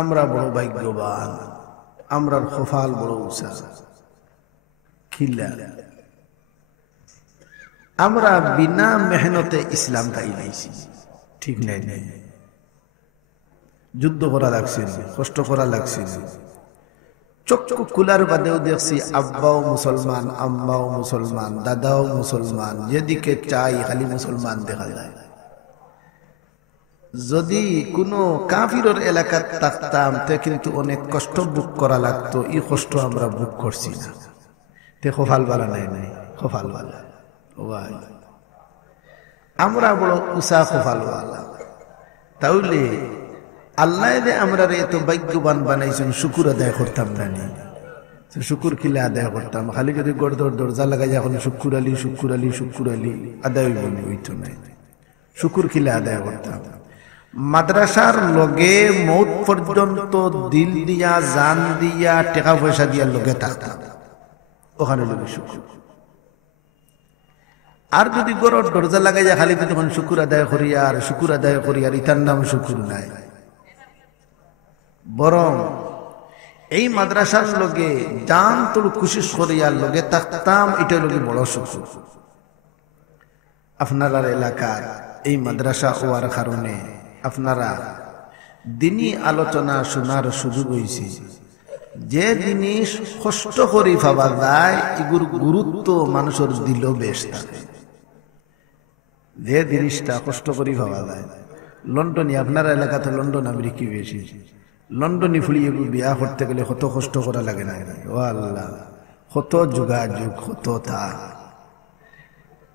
আমরা বড় ভাগ্যবান, আমরার কপাল বড় উঁচা। খিল্লা আমরা বিনা মেহনতে ইসলাম পাইলাইছি, ঠিক নাই? নাই, যুদ্ধ করা লাগছে, কষ্ট করা লাগছে। চক্ষু কুলার বাদেও দেখছি আব্বাও মুসলমান, আম্মাও মুসলমান, দাদাও মুসলমান, যেদিকে চাই খালি মুসলমান দেখা যায়। যদি কোনো কাফিরের এলাকায় থাকতাম তে কিন্তু অনেক কষ্ট বুক করা লাগতো। এই কষ্ট আমরা বুক করছি না, তে কপাল বালা নাই। নাই কপাল বালা, আমরা বড় উষা কপাল বালা। তাহলে আল্লাহ আমরা এত ভাগ্যবান বানাইছেন, শুকুর আদায় করতাম না? শুকুর কিলে আদায় করতাম? খালি যদি গড় দরজা লাগাই এখন শুকুর আলী শুকুর আলী শুকুর আলী আদায় বলি, ওইতো নাই। শুকুর কিলে আদায় করতাম? মাদ্রাসার লগে মৌত পর্যন্ত দিল দিয়া, জান দিয়া, টাকা পয়সা দিয়া লগে থাকতাম, ওখানে লগে শুকুর। আর যদি গড় দরজা লাগাই খালি তখন শুকুর আদায় করি আর শুকুর আদায় করি, আর ইতার নাম শুকুর নাই। বরং এই মাদ্রাসার লগে জান তোর কোশিশ করিয়ার লগে থাকতাম, এটা লগে বড় শুকুর। আপনারা এলাকার এই মাদ্রাসা হওয়ার কারণে আপনারা দিনী আলোচনা শোনার সুযোগ হয়েছে। যে জিনিস কষ্ট করি ভাবা যায়, এগুর গুরুত্ব মানুষের দিল বেশ থাকে। যে জিনিসটা কষ্ট করি ভাবা যায়, লন্ডনে, আপনার এলাকাতে লন্ডন আমেরিকি বেশি। লন্ডনে ফুলিয়ে বিয়া করতে গেলে কত কষ্ট করা লাগে না? ও আল্লাহ, কত যোগাযোগ, কত তা।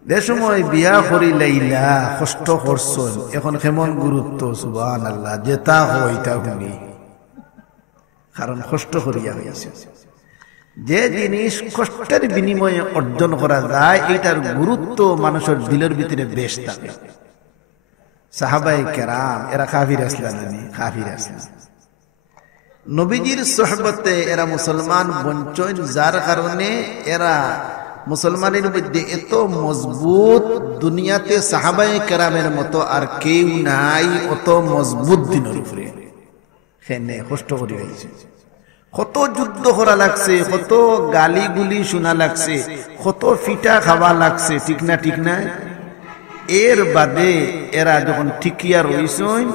যে সময় বিয়া করি লাইলা কষ্ট করছ, এখন কেমন গুরুত্ব, সুবহানাল্লাহ। যেটা হয় তা শুনি, কারণ কষ্ট করিয়া হয়েছে। যে জিনিস কষ্টের বিনিময়ে অর্জন করা যায়, এটার গুরুত্ব মানুষের দিলের ভিতরে বেশ থাকে। সাহাবায়ে কেরাম এরা কাফির আসলেন না? কাফির আসলেন। নবীজির সোহবতে এরা মুসলমান বঞ্চন, যার কারণে এরা মুসলমানের মধ্যে এত মজবুত, দুনিয়াতে সাহাবায়ে কেরামের মতো আর কেউ নাই অত মজবুত দিনের উপরে। সেনে কষ্ট করে হয়েছে, কত যুদ্ধ করা লাগছে, কত গালি গুলি শোনা লাগছে, কত ফিটা খাওয়া লাগছে, ঠিক না? ঠিক না? এর বাদে এরা যখন ঠিকিয়া রইছেন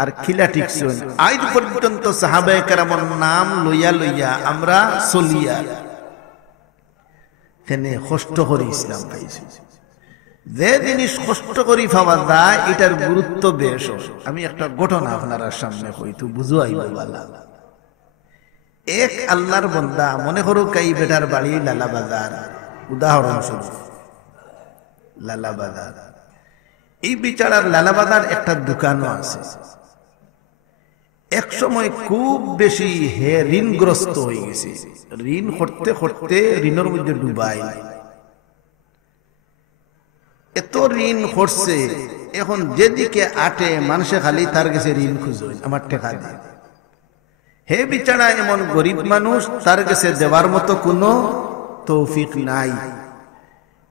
আর খিলা ঠিকছেন, আজ পর্যন্ত সাহাবায়ে কেরামের নাম লইয়া লইয়া আমরা চলিয়া সেনে কষ্ট করে ইসলাম পাইছি। যে জিনিস কষ্ট করি পাওয়া যায়, এটার গুরুত্ব বেশ। আমি একটা ঘটনা আপনারা সামনে হইতো বুঝাই বলা। এক আল্লাহর বান্দা, মনে করো কাই বেটার বাড়ি লালা বাজার, উদাহরণস্বরূপ লালা বাজার। এই বিচারার লালা বাজার একটা দোকানও আছে। এক সময় খুব বেশি ঋণগ্রস্ত হয়ে গেছে, ঋণ করতে করতে ঋণের মধ্যে ডুবাই, এত ঋণ করছে। এখন যেদিকে আটে মানুষে খালি তার কাছে ঋণ খুঁজে, আমার টাকা দিয়ে। হে বিচারা এমন গরিব মানুষ, তার কাছে দেওয়ার মতো কোনো তৌফিক নাই।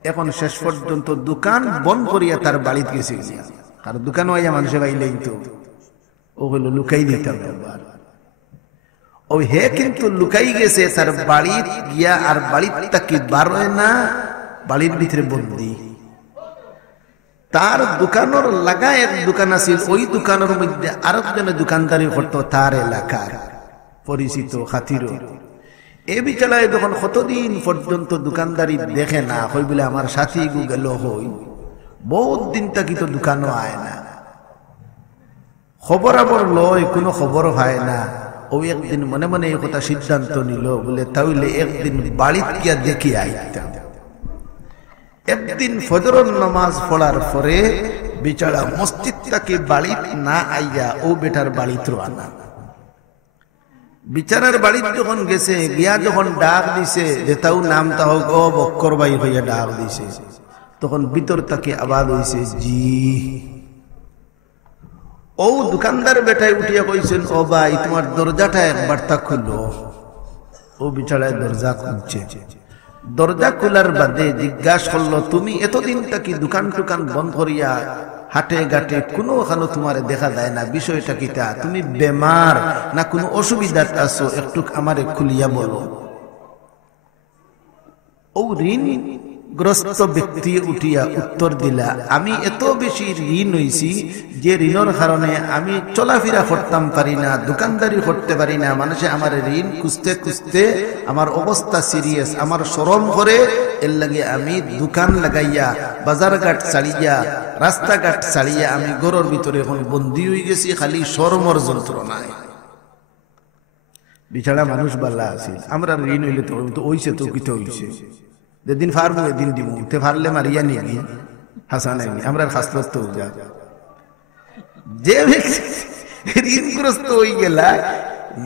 এখন শেষ পর্যন্ত দোকান বন্ধ করিয়া তার বাড়িতে গেছে। আর দোকান হইয়া মানুষে বাইলেই তো ওগুলো লুকাই দিতাম। ওই হে কিন্তু লুকাই গেছে তার বাড়ি গিয়া, আর বাড়ির তাকে বার হয় না, বাড়ির ভিতরে বন্দি। তার দোকানের লাগা এক দোকান আছে, ওই দোকানের মধ্যে আরেকজনের দোকানদারি করতো, তার এলাকার পরিচিত খাতির। এ বিচারায় যখন কতদিন পর্যন্ত দোকানদারি দেখে না, হই বলে আমার সাথী গেল হই, বহুত দিন তাকি তো দোকানও আয় না, খবর আবর লয়, কোনো খবর হয় না। ওই একদিন মনে মনে এই কথা সিদ্ধান্ত নিল, বলে তাহলে একদিন বাড়িতে গিয়া দেখে আইতাম। একদিন ফজরের নামাজ পড়ার পরে বিচারা মসজিদটাকে বাড়িতে না আইয়া ও বেটার বাড়িতে আনা। বিচারার বাড়িতে যখন গেছে, গিয়া যখন ডাক দিছে যে তাও নাম তাও ও বক্কর ভাই হইয়া ডাক দিছে, তখন ভিতর তাকে আওয়াজ হইছে জি। ও দোকানদার বেটায় উঠিয়া কইছেন, ও ভাই তোমার দরজাটা একবার তা খুলো। ও বিচারায় দরজা খুলছে। দরজা খোলার বাদে জিজ্ঞাসা করলো, তুমি এতদিন তাকি দোকান টোকান বন্ধ করিয়া হাটে ঘাটে কোনো ওখানে তোমার দেখা যায় না, বিষয়টা কিটা? তুমি বেমার না কোনো অসুবিধা আছো? একটু আমারে খুলিয়া বলো। ও ঋণ গ্রস্ত ব্যক্তি উঠিয়া উত্তর দিলা, আমি এত বেশি ঋণ হইছি যে ঋণের কারণে আমি চলাফেরা করতাম পারি না, দোকানদারি করতে পারি না। মানুষে আমার ঋণ খুঁজতে খুঁজতে আমার অবস্থা সিরিয়াস, আমার শরম করে, এর লাগে আমি দোকান লাগাইয়া বাজারঘাট ছাড়িয়া রাস্তাঘাট ছাড়িয়া আমি ঘরের ভিতরে এখন বন্দী হয়ে গেছি, খালি শরমর যন্ত্রণায়। বিছাড়া মানুষ বালা আছে, আমরা ঋণ হইলে তো ওইছে তো কিতে হইছে, যেদিন ফারবো এদিন দিব, তে ফারলে মারিয়া নিয়ে গিয়ে হাসা নাই। আমরা খাসলত তো যা যে ঋণগ্রস্ত হয়ে গেলা,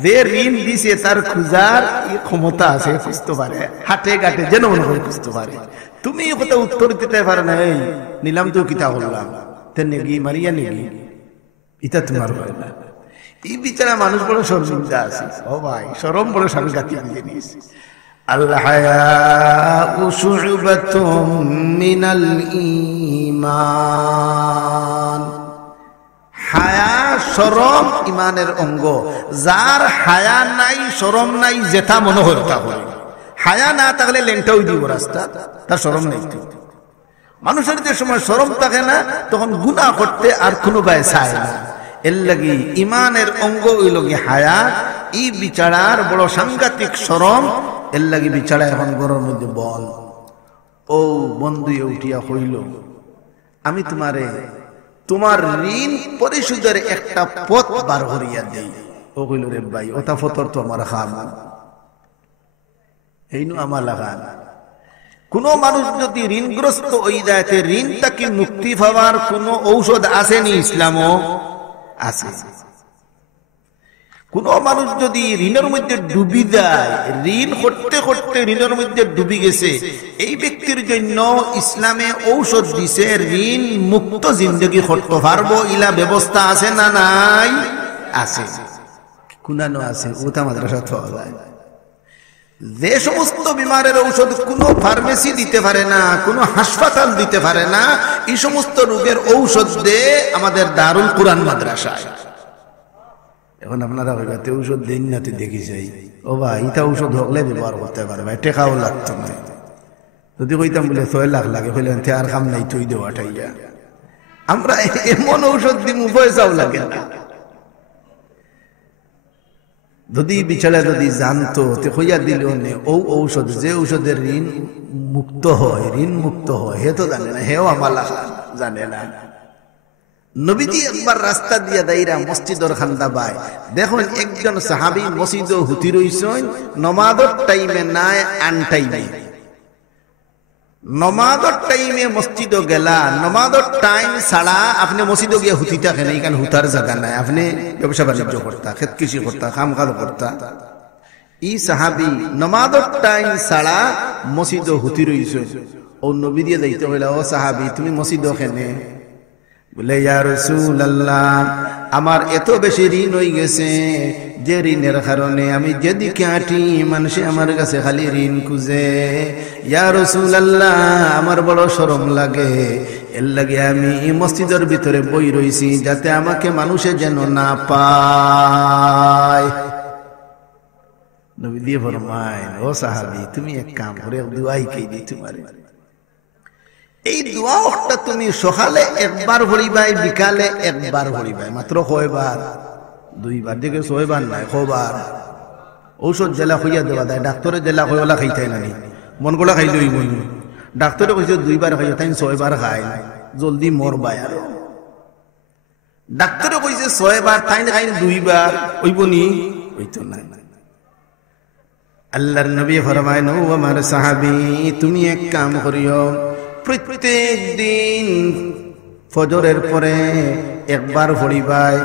যে ঋণ দিছে তার খুঁজার ক্ষমতা আছে, খুঁজতে পারে হাটে ঘাটে যেন মনে করে খুঁজতে পারে। তুমি কথা উত্তর দিতে পারো না, এই নিলাম তো কিতা করলাম, তে নেগি মারিয়া নেগি, ইটা তোমার হয় না। এই বিচারা মানুষ বড় শর্মিন্দা আছে। ও ভাই, শরম বড় সাংঘাতিক জিনিস। আল হায়াউ শু'বাতুম মিনাল ঈমান। হায়া শরম ইমানের অঙ্গ। যার হায়া নাই, শরম নাই, যেটা মনে হয় তা করে। হায়া না থাকলে লেংটাও দিব রাস্তা, তার শরম নেই। মানুষের যে সময় শরম থাকে না, তখন গুনাহ করতে আর কোনো গায়ে চায় না। এর লাগি ইমানের অঙ্গ হইল কি হায়া। এই বিচারার বড় সাংঘাতিক শরম। এর লাগি বিচারা এখন ঘরের মধ্যে বল, ও বন্ধু উঠিয়া হইল, আমি তোমার ঋণ পরিশোধের একটা পথ বার করিয়া দেই। ও কইল, রে ভাই, ওটা ফতর তো আমার খাম, এইনু আমার লাগান। কোন মানুষ যদি ঋণগ্রস্ত হয়ে যায়, ঋণ তাকে মুক্তি পাওয়ার কোন ঔষধ আসেনি? ইসলামও আছে। কোন মানুষ যদি ঋণের মধ্যে ডুবি যায়, ঋণ করতে করতে ঋণের মধ্যে ডুবি গেছে, এই ব্যক্তির জন্য ইসলামে ঔষধ দিছে, ঋণ মুক্ত জিন্দগি করতে পারবো। ইলা ব্যবস্থা আছে না নাই? আছে। কুনানো আছে, ওটা মাদ্রাসা পাওয়া যায়। যে সমস্ত বিমারের ঔষধ কোনো ফার্মেসি দিতে পারে না, কোনো হাসপাতাল দিতে পারে না, এই সমস্ত রোগের ঔষধ দেয় আমাদের দারুল কুরআন মাদ্রাসায়। এখন আপনারা ওইটাতে ঔষধ দিন নাতে দেখি যাই, ও ভাই, ইটা ঔষধ হলে ব্যবহার করতে পারে, ভাই টেকাও লাগতো না। যদি কইতাম বলে 6 লাখ লাগে, হইলেন আর কাম নাই, তুই দেওয়াটাইয়া আমরা এমন ঔষধ দিম পয়সাও লাগে না। যদি বিছাড়া যদি জানতো, হইয়া দিল ও ঔষধ, যে ঔষধের ঋণ মুক্ত হয়, হে তো জানে না, হেও আমার জানে না। নবীজি একবার রাস্তা দিয়া দাইরা মসজিদর খান্দা বাই, দেখুন একজন সাহাবী মসজিদ হুতি রইছেন, নমাজের টাইমে নাই, আন টাইমে। নমাজের টাইমে মসজিদ গেলা, নমাজের টাইম ছাড়া আপনি মসজিদ গিয়া হুতি থাকেন, এইখানে হুতার জায়গা নাই, আপনি ব্যবসা বাণিজ্য করতা, খেত কৃষি করতা, কাম কাজ করতা। ই সাহাবী নমাজের টাইম ছাড়া মসজিদ হুতি রইছেন। ও নবী দিয়ে যাইতে হইলা, ও সাহাবী, তুমি মসজিদ কেনে? বলে, ইয়া রাসূলুল্লাহ, আমার এত বেশি ঋণ হয়ে গেছে যে ঋণের কারণে আমি যেদিকে হাঁটি মানুষে আমার কাছে খালি ঋণ খুঁজে। ইয়া রাসূলুল্লাহ, আমার বড় শরম লাগে, এর লাগে আমি মসজিদের ভিতরে বই রইছি, যাতে আমাকে মানুষে যেন না পায়। নবী দিয়ে ফরমায়, ও সাহাবী, তুমি এক কাম করে দুআই কে দি তোমারে, এই দোয়াটা তুমি সকালে একবার পড়িবাই, বিকালে একবার পড়িবাই। মাত্র কয়বার? 2 বার, দেখে 6 বার নাই, কবার? ঔষধ জেলা হইয়া দেওয়া দেয়, ডাক্তারের জেলা হইলা খাইতাই না, মন গলা খাইলে হইব। ডাক্তারে কইছে 2 বার খাইয়া, তাই 6 বার খাই, জলদি মরবাই। আর ডাক্তারে কইছে 6 বার, তাই খাই 2 বার, হইব নি? হইতো না। আল্লাহর নবী ফরমায়, ও আমার সাহাবী, তুমি এক কাম করিও, প্রত্যেক দিন ফজরের পরে একবার পড়িবাই,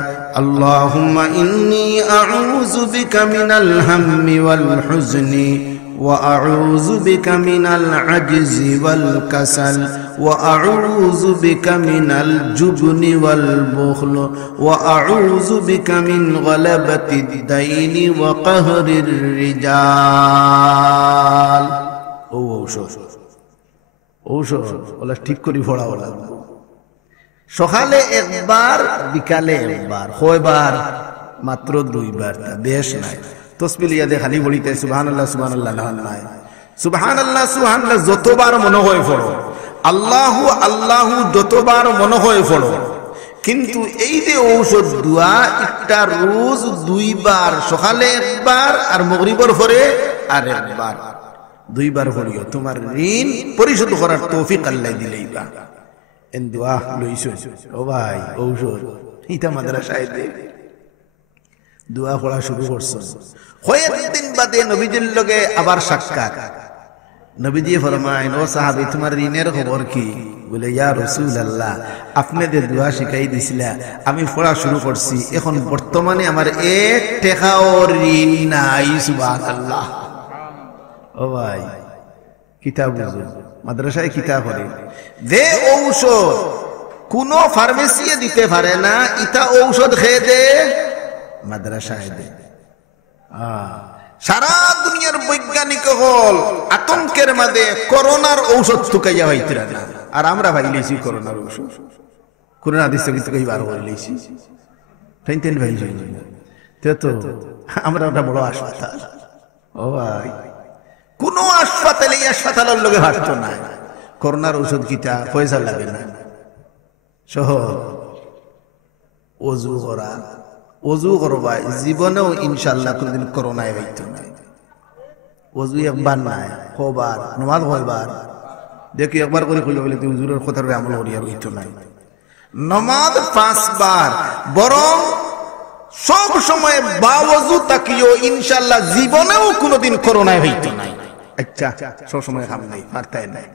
আল্লাহুম্মা ইন্নী আউযু বিকা মিনাল হাম্মি ওয়াল হুজনি ওয়া আউযু বিকা মিনাল আজজি ওয়াল কাসাল ওয়া আউযু বিকা মিনাল জুবনি ওয়াল বুখল ওয়া আউযু বিকা মিন গালাবাতিদ দাইনি ওয়া কাহরির রিজাল। ঔষধ ওলা ঠিক করে পড়া লাগবে। সকালে একবার বিকালে একবার, কয়বার? মাত্র 2 বার, বেশ নাই। তসবিহ ইয়াদে খালি বলিতে সুবহানাল্লাহ সুবহানাল্লাহ নাই, সুবহানাল্লাহ সুবহানাল্লাহ যতবার মনে হয় পড়ো, আল্লাহু আল্লাহু যতবার মনে হয় পড়ো। কিন্তু এই যে ঔষধ দোয়া, একটা রোজ 2 বার, সকালে একবার আর মাগরিবের পরে আর একবার, 2 বার পড়িও, তোমার ঋণ পরিশোধ করার তৌফিক আল্লাহ দিলেই বা। এন দোয়া লইছো ও ভাই, ঔষধ ইটা মাদ্রাসায় দে দোয়া পড়া শুরু করছো। কয়েকদিন বাদে নবীজির লগে আবার সাক্ষাৎ। নবীজি ফরমায়েন, ও সাহাবী, তোমার ঋণের খবর কি? বলে, ইয়া রাসূলুল্লাহ, আপনি যে দোয়া শিখাই দিছিলা আমি পড়া শুরু করছি, এখন বর্তমানে আমার 1 টাকাও ঋণ নাই। সুবহানাল্লাহ। ও ভাই, কিতাব বুঝো, মাদ্রাসায় কিতাব পড়ে যে ঔষধ কোন ফার্মেসি দিতে পারে না, ইটা ঔষধ খেয়ে দে মাদ্রাসায় দে। সারা দুনিয়ার বৈজ্ঞানিক হল আতঙ্কের মাঝে করোনার ঔষধ টুকাইয়া হইতিরা না, আর আমরা ভাইলেছি করোনার ঔষধ, করোনা দিচ্ছে কিন্তু কই বার করে লইছি, টেন ভাই তো আমরা ওটা বড় হাসপাতাল। ও ভাই, কোন হাসপাতালে এই হাসপাতালের লগে হাসতো না। করোনার ঔষধ কিটা পয়সা লাগে না, সহ ওযু করা, ওযু করবা, জীবনেও ইনশাআল্লাহ কোনদিন করোনায় হইতো না। ওযু একবার নাই, কবার নামাজ কয়বার দেখি, একবার করে কইলে বলে তুই হুজুরের কথার আমল করিয়া হইতো না। নামাজ 5 বার, বরং সব সময় বাওযু তাকিও, ইনশাআল্লাহ জীবনেও কোনদিন করোনায় হইতো না। আচ্ছা, সব সময় কাম নাই, পারতাই নাই।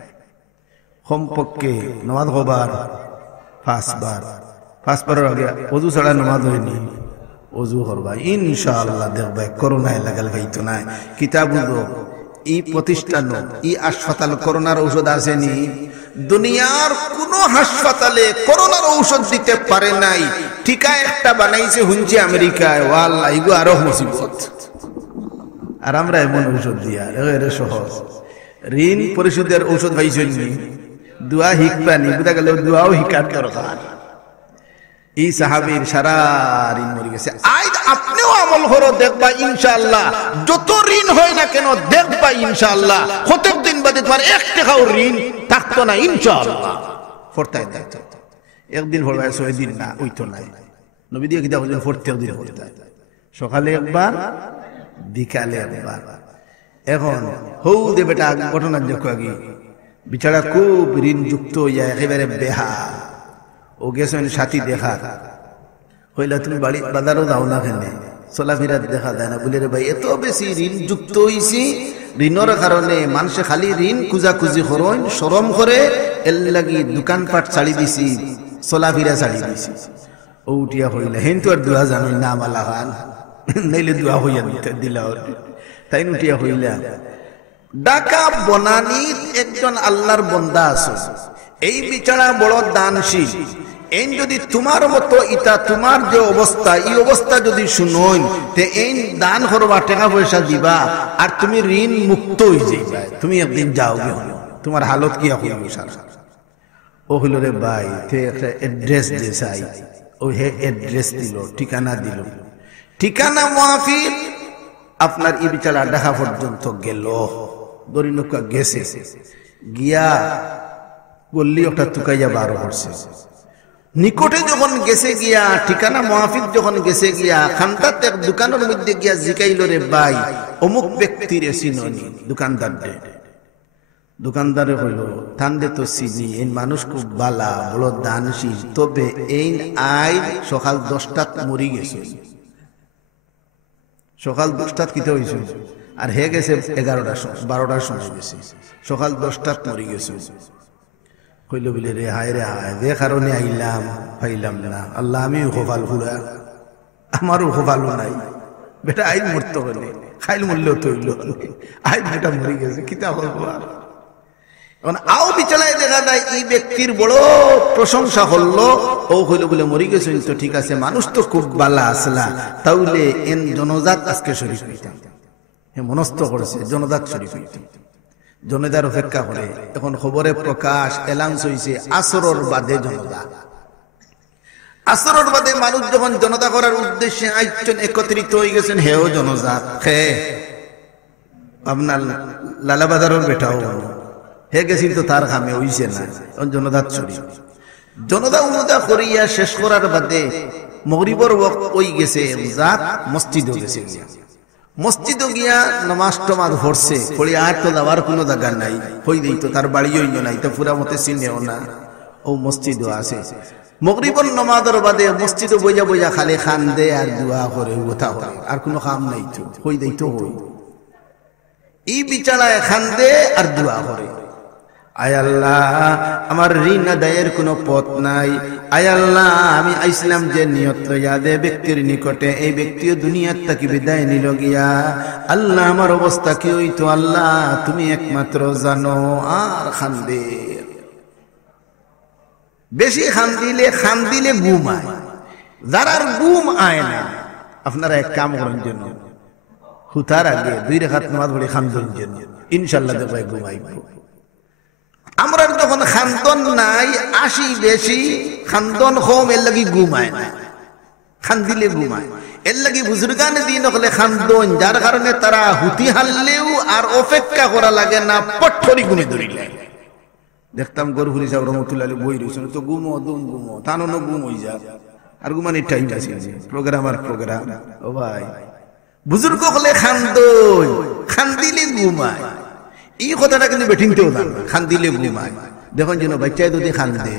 কমপক্ষে নামাজ কবার? 5 বার। 5 বারের আগে ওযু ছাড়া নামাজ হয়নি, ওযু করবা, ইনশাআল্লাহ দেখবা করোনায় লাগাল হইতো না। কিতাব বুঝো, এই প্রতিষ্ঠান, এই হাসপাতাল করোনার ঔষধ আসেনি। দুনিয়ার কোন হাসপাতালে করোনার ঔষধ দিতে পারে নাই। টিকা একটা বানাইছে হুঁচি আমেরিকায়, ওয়াল্লাহ ইগো আরো মুসিবত। আর আমরা এমন ঔষধ দিয়া এরে সহজ। ঋণ পরিশোধের ঔষধ পাইছেননি, দোয়া হিকবানি, বুঝা গেল দোয়াও হিকার দরকার। এই সাহাবীর সারা ঋণ মরে গেছে। আজ আপনিও আমল করো, দেখবা ইনশাআল্লাহ যত ঋণ হয় না কেন, দেখবা ইনশাআল্লাহ কতক দিন বাদে তোমার 1 টাকাও ঋণ থাকতো না ইনশাআল্লাহ। ফরতায় থাকতো, একদিন পড়বা 6 দিন না, ওই তো নাই। নবী দিয়ে কিতাব বলেন প্রত্যেক দিন পড়তায়, সকালে একবার বিকালে একবার। এখন হৌ দে বেটা ঘটনার দেখো, আগে বিচারা খুব ঋণ যুক্ত হইয়া একেবারে বেহাল। ও গেছেন সাথী দেখা, হইলা তুমি বাড়ি বাজারও যাও না, কেনে চলাফেরা দেখা যায় না। বলে রে ভাই, এত বেশি ঋণ যুক্ত হইছি, ঋণের কারণে মানুষে খালি ঋণ খুঁজাখুঁজি করেন, শরম করে, এর লাগি দোকানপাট ছাড়ি দিছি, চলাফেরা ছাড়ি দিছি। ও উঠিয়া হইলা, হেন তো আর দোয়া জানো না মালা খান, নাইলে দোয়া হইয়া দিলা। তাই উঠিয়া হইলা, ঢাকা বনানীর একজন আল্লাহর বন্দা আছে, এই বিচারা বড় দানশীল। এই যদি তোমার মতো ইটা তোমার যে অবস্থা, এই অবস্থা যদি শুনোন, তে এই দান করবা, টাকা পয়সা দিবা, আর তুমি ঋণ মুক্ত হয়ে যাইবা। তুমি একদিন যাওগে, তোমার হালত কি হইবে সারা। ও হইল রে ভাই, তে একটা অ্যাড্রেস দিয়ে চাই। ও হে অ্যাড্রেস দিল, ঠিকানা দিল, ঠিকানা মাহফিল আপনার এই বিচারা ঢাকা পর্যন্ত গেল। দরিনকা গেছে, গিয়া বললি ওটা তুকাইয়া 12 করছে। নিকটে যখন গেছে গিয়া, ঠিকানা মাহফিল যখন গেছে গিয়া, খান্তাতে এক দোকানের মধ্যে গিয়া জিকাইল, রে ভাই অমুক ব্যক্তির চিনি? দোকানদার দে। দোকানদারে হইল, থানদে তো চিনি, এই মানুষ খুব বালা, বড় দানশীল, তবে এই আই সকাল 10টাত মরি গেছে। সকাল 10টাত কিতে হয়েছে, আর হে গেছে 11টার সময়, 12টার সময় গেছে, সকাল 10টাত মরি গেছে। কইল বলে রে হায় রে হায়, যে কারণে আইলাম পাইলাম না, আল্লাহ আমিও খোফাল ফুরা, আমারও খোফালও নাই। বেটা আইন মরতে হলে, খাইল মরলেও তৈল, আইন বেটা মরে গেছে, কিতা হবো আর। এখন আও বিচলায় দেখা যায় এই ব্যক্তির বড় প্রশংসা করলো। ও হইল বলে মরি গেছে, তো ঠিক আছে, মানুষ তো খুব বালা আসলা, তাহলে এন জনজাত আজকে শরীফ হইতাম। মনস্থ করেছে জনজাত শরীফ হইতাম। জনজার অপেক্ষা করে, এখন খবরে প্রকাশ এলাউন্স হয়েছে আসরর বাদে জনজাত। আসরের বাদে মানুষ যখন জনতা করার উদ্দেশ্যে আইজন একত্রিত হয়ে গেছেন, হেও জনজাত হে আপনার লালাবাজারের বেটাও হে গেছিল তো তার কামে হইছে না, জনজাত ছড়ি জনতা উনুদা করিয়া শেষ করার বাদে মগরিবর ওয়াক্ত হই গেছে, জাত মসজিদে গেছে, মসজিদে গিয়া নামাজ টামাজ পড়ছে, পড়ে আর তো যাওয়ার কোনো জায়গা নাই, হই দেই তো তার বাড়ি হইল নাই তো পুরা মতে চিনেও না, ও মসজিদও আছে। মগরিবর নামাজের বাদে মসজিদে বইয়া বইয়া খালি খান দে আর দোয়া করে ওঠা হয়, আর কোনো কাম নাই তো, হই দেই তো হই এই বিচারায় খান দে আর দোয়া করে। আয় আল্লাহ, আমার ঋণ আদায়ের কোনো পথ নাই, আয় আল্লাহ আমি আইসলাম যে নিয়ত লইয়া দে ব্যক্তির নিকটে, এই ব্যক্তিও দুনিয়ার তাকে বিদায় নিল গিয়া, আল্লাহ আমার অবস্থা কি হইতো আল্লাহ তুমি একমাত্র জানো। আর খান দে, বেশি খান দিলে ঘুম আয়, যারার ঘুম আয় না আপনারা এক কাম করেন জন্য হুতার আগে 2 রাকাত নামাজ পড়ে খানদন জন্য, ইনশাআল্লাহ দেখবে ঘুমাইব। আমরা যখন খানদন নাই আসি বেশি, খানদন কম, এর লাগি ঘুমায় না, খান দিলে ঘুমায়, এর লাগি বুজুর্গানে দিন হলে খানদন, যার কারণে তারা হুতি হারলেও আর অপেক্ষা করা লাগে না, পট্টরি ঘুমে ধরিলে। দেখতাম গরহুরি সাহেব রহমতুল্লাহ বই রয়েছেন তো ঘুমো দুম ঘুমো তানো ঘুম হয়ে যা, আর ঘুমানির টাইম আছে, প্রোগ্রাম আর প্রোগ্রাম। ও ভাই বুজুর্গ হলে খানদন, খান দিলে ঘুমায়, এই কথাটা কিন্তু বেঠিনতেও না, খান দিলে ঘুমায়। দেখুন যেন বাচ্চায় যদি খান দে,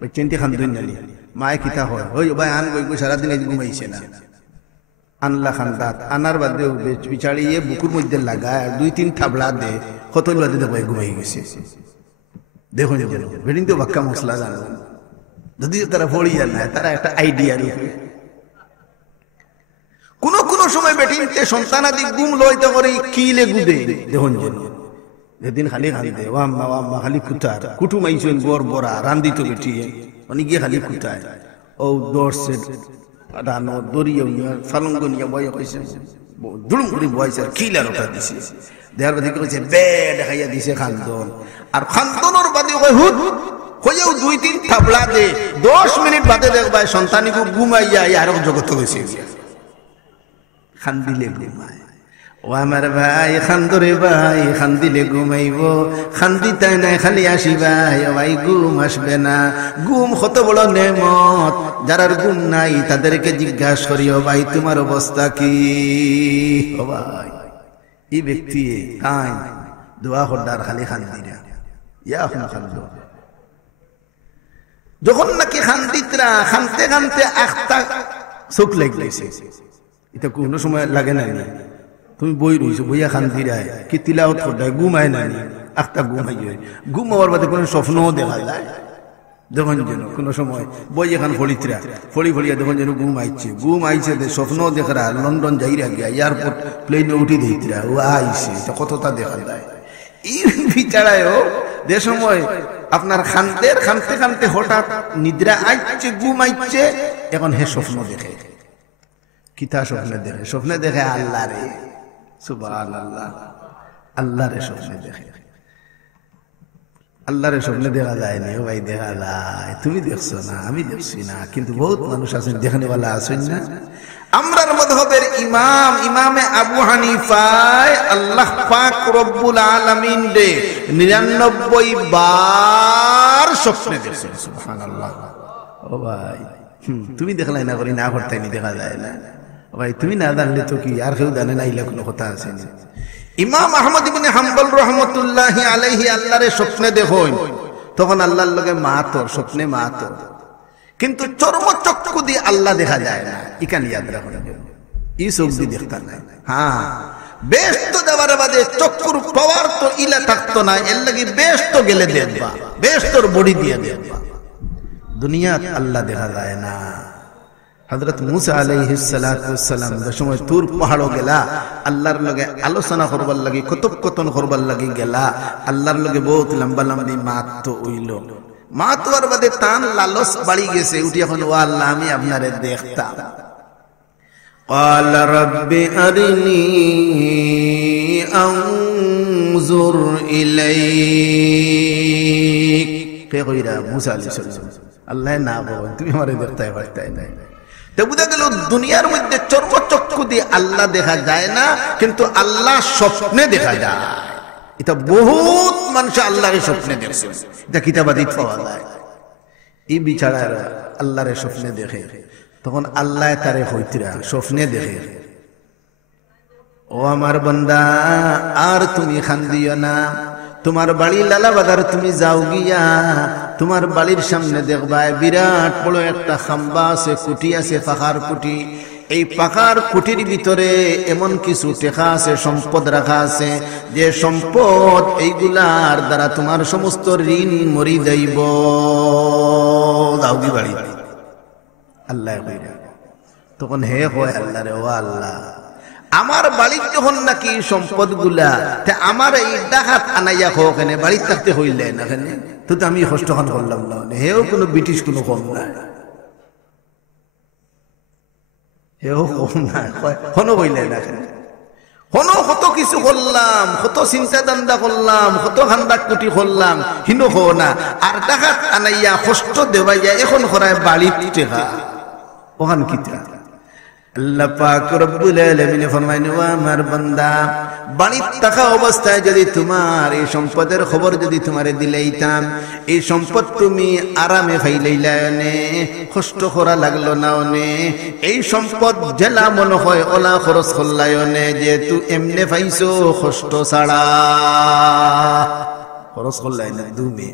বাচ্চাটি খান দই নালি মায়ে কিতা হয়, ওই ভাই আন গই সারাদিন ঘুমাইছে না, আনলা খান্দাত আনার বাদে বিচাড়িয়ে বুকুর মধ্যে লাগায় 2-3 থাবলা দে, কতল বাদে দেখো ঘুমাই গেছে। দেখুন যেন বেঠিনতেও বাক্কা মশলা জানো, যদি তারা পড়ি জান না, তারা একটা আইডিয়া রূপে কোন কোন সময় বেটিনতে সন্তানাদি গুম লইতে করে কিলে গুদে। দেখুন যেদিন খালি খালিতে ওয়াম্মা ওয়াম্মা খালি কুতার কুটুম আইছেন গড় বড়া রান্দিত বেটিয়ে অনেক গিয়ে খালি কুতায়, ও দর্শে রানো দরিয়া ফালঙ্গনিয়া বয়ে কইছে দুলুম করে বয়সে কিলার ওটা দিছে, দেয়ার বাদে কইছে বে দেখাইয়া দিছে খানদন, আর খানদনের বাদে কই হুট হইয়াও 2-3 থাবলা দে, 10 মিনিট বাদে দেখবা সন্তানিকে ঘুমাইয়া আর জগত গেছে। খান দিলে ঘুমায়, ও আমার ভাই খান্দরে ভাই খান দিলে ঘুমাইব, খান দিতাই নাই খালি আসি ভাই, ও ভাই ঘুম আসবে না, ঘুম কত বড় নেমত, যারার ঘুম নাই তাদেরকে জিজ্ঞাসা করিও ভাই তোমার অবস্থা কি। ও ভাই এই ব্যক্তি কাই দোয়া হরদার খালি খান দিরা ইয়া খান্দ, যখন নাকি খান্দিতরা খানতে খানতে আখতা চোখ লাগছে, এটা কোনো সময় লাগে না, তুমি বই রইছো বইয়া খান দিরায় কি তিলাওয়াত করদায় ঘুমায় না, আখতা ঘুমাই যায়, ঘুম হওয়ার বাদে কোনো স্বপ্নও দেখা যায়। দেখুন যেন কোনো সময় বই এখান ফলিতরা ফলিয়া দেখুন যেন ঘুম আইছে স্বপ্নও দেখা, লন্ডন যাইরা গিয়া এয়ারপোর্ট প্লেনে উঠি দিতরা ও আইছে, এটা কতটা দেখা যায়। এই বিচারায়ও যে সময় আপনার খানতে খানতে হঠাৎ নিদ্রা আইছে ঘুম আইছে, এখন হে স্বপ্ন দেখে, কিতা স্বপ্নে দেখে আল্লাহ রে, সুবহানাল্লাহ, আল্লাহ রে স্বপ্নে দেখে, আল্লাহরে স্বপ্নে দেখা যায় না ভাই, দেখা যায়, তুমি দেখছো না আমি দেখছি না, কিন্তু বহুত মানুষ আছেন দেখানেওয়ালা আছেন না। আমরার মাযহাবের ইমামে আবু হানিফায় আল্লাহ পাক রব্বুল আলামিন রে 99 বার স্বপ্নে দেখছেন, সুবহানাল্লাহ। ও ভাই তুমি দেখলাই না করি না করতে দেখা যায় না ভাই, তুমি না জানলে তো কি আর কেউ জানে না, ইলা কোনো কথা আছে না। ইমাম আহমদ ইবনে হাম্বল রাহমাতুল্লাহি আলাইহি আল্লাহরে স্বপ্নে দেখেন, তখন আল্লাহর লগে মাতর স্বপ্নে মাতর, কিন্তু চর্মচক্ষু দিয়ে আল্লাহ দেখা যায় না, ইকান ইয়াদ রাখুন, এই চোখ দিয়ে দেখতা নাই। হ্যাঁ বেশ তো যাবার বাদে চক্ষুর পাওয়ার তো ইলা থাকতো না, এর লাগি বেশ তো গেলে দেখবা, বেশ তোর বডি দিয়ে দেখবা, দুনিয়াত আল্লাহ দেখা যায় না। হযরত মুসা আলাইহিস সালাতু ওয়াস সালাম যে সময় তুর পাহাড় গেলা, আল্লাহর লগে আলোচনা করবার লাগি, কথোপকথন করবার লাগি গেলা, আল্লাহর লগে বহুত লম্বা লম্বি মাত তো হইল, মাত হওয়ার বাদে তান লালস বাড়ি গেছে, উঠি এখন ও আল্লাহ আমি আপনারে দেখতাম। قال رب أرني أنظر إليك, কে কইরা মুসা আলাইহিস সালাম আল্লাহ না বলো তুমি আমারে দেখতে পারতাই নাই। তো বুঝা গেল দুনিয়ার মধ্যে চর্মচক্ষু দিয়ে আল্লাহ দেখা যায় না, কিন্তু আল্লাহ স্বপ্নে দেখা যায়। এটা বহুত মানুষ আল্লাহরে স্বপ্নে দেখছে, এটা কিতাবাদিত পাওয়া যায়। এই বিচারারা আল্লাহরে স্বপ্নে দেখে, তখন আল্লাহ তারে হইতরা স্বপ্নে দেখে, ও আমার বান্দা আর তুমি খান্দিও না, তোমার বাড়ি লালাবাদার তুমি যাও গিয়া তোমার বাড়ির সামনে দেখবা বিরাট বড় একটা খাম্বা আছে, কুটি আছে, পাখার কুটি। এই পাখার কুটির ভিতরে এমন কিছু টেকা আছে, সম্পদ রাখা আছে, যে সম্পদ এইগুলার দ্বারা তোমার সমস্ত ঋণ মরি যাইব। যাও গি বাড়ি। আল্লাহ তখন হে হয় আল্লাহ রে, ও আল্লাহ আমার বাড়ির যখন নাকি সম্পদ গুলা আমার এই ডাকাত আনাইয়া হোক এনে বাড়ির থাকতে হইলে না কেন, তো আমি কষ্টখান করলাম না, হেও কোনো ব্রিটিশ কোনো কম নাই, হেও কম নাই, হনো হইলে না কেন, হনো কত কিছু করলাম, কত চিন্তা দান্দা করলাম, কত খান্দা কুটি করলাম, হিনো হো না, আর ডাকাত আনাইয়া কষ্ট দেওয়াইয়া এখন করায় বাড়ির টেকা ওখান কিতা। আল্লাহ পাক রব্বুল আলামিন ফরমায়, ও আমার বান্দা বাড়িতে থাকা অবস্থায় যদি তোমার এই সম্পদের খবর যদি তোমারে দিলাইতাম, এই সম্পদ তুমি আরামে খাইলাইলা নে, কষ্ট করা লাগলো না নে, এই সম্পদ জেলা মনে হয় ওলা খরচ করলাই নে, যেহেতু এমনে পাইছো কষ্ট ছাড়া খরচ করলাই না তুমি।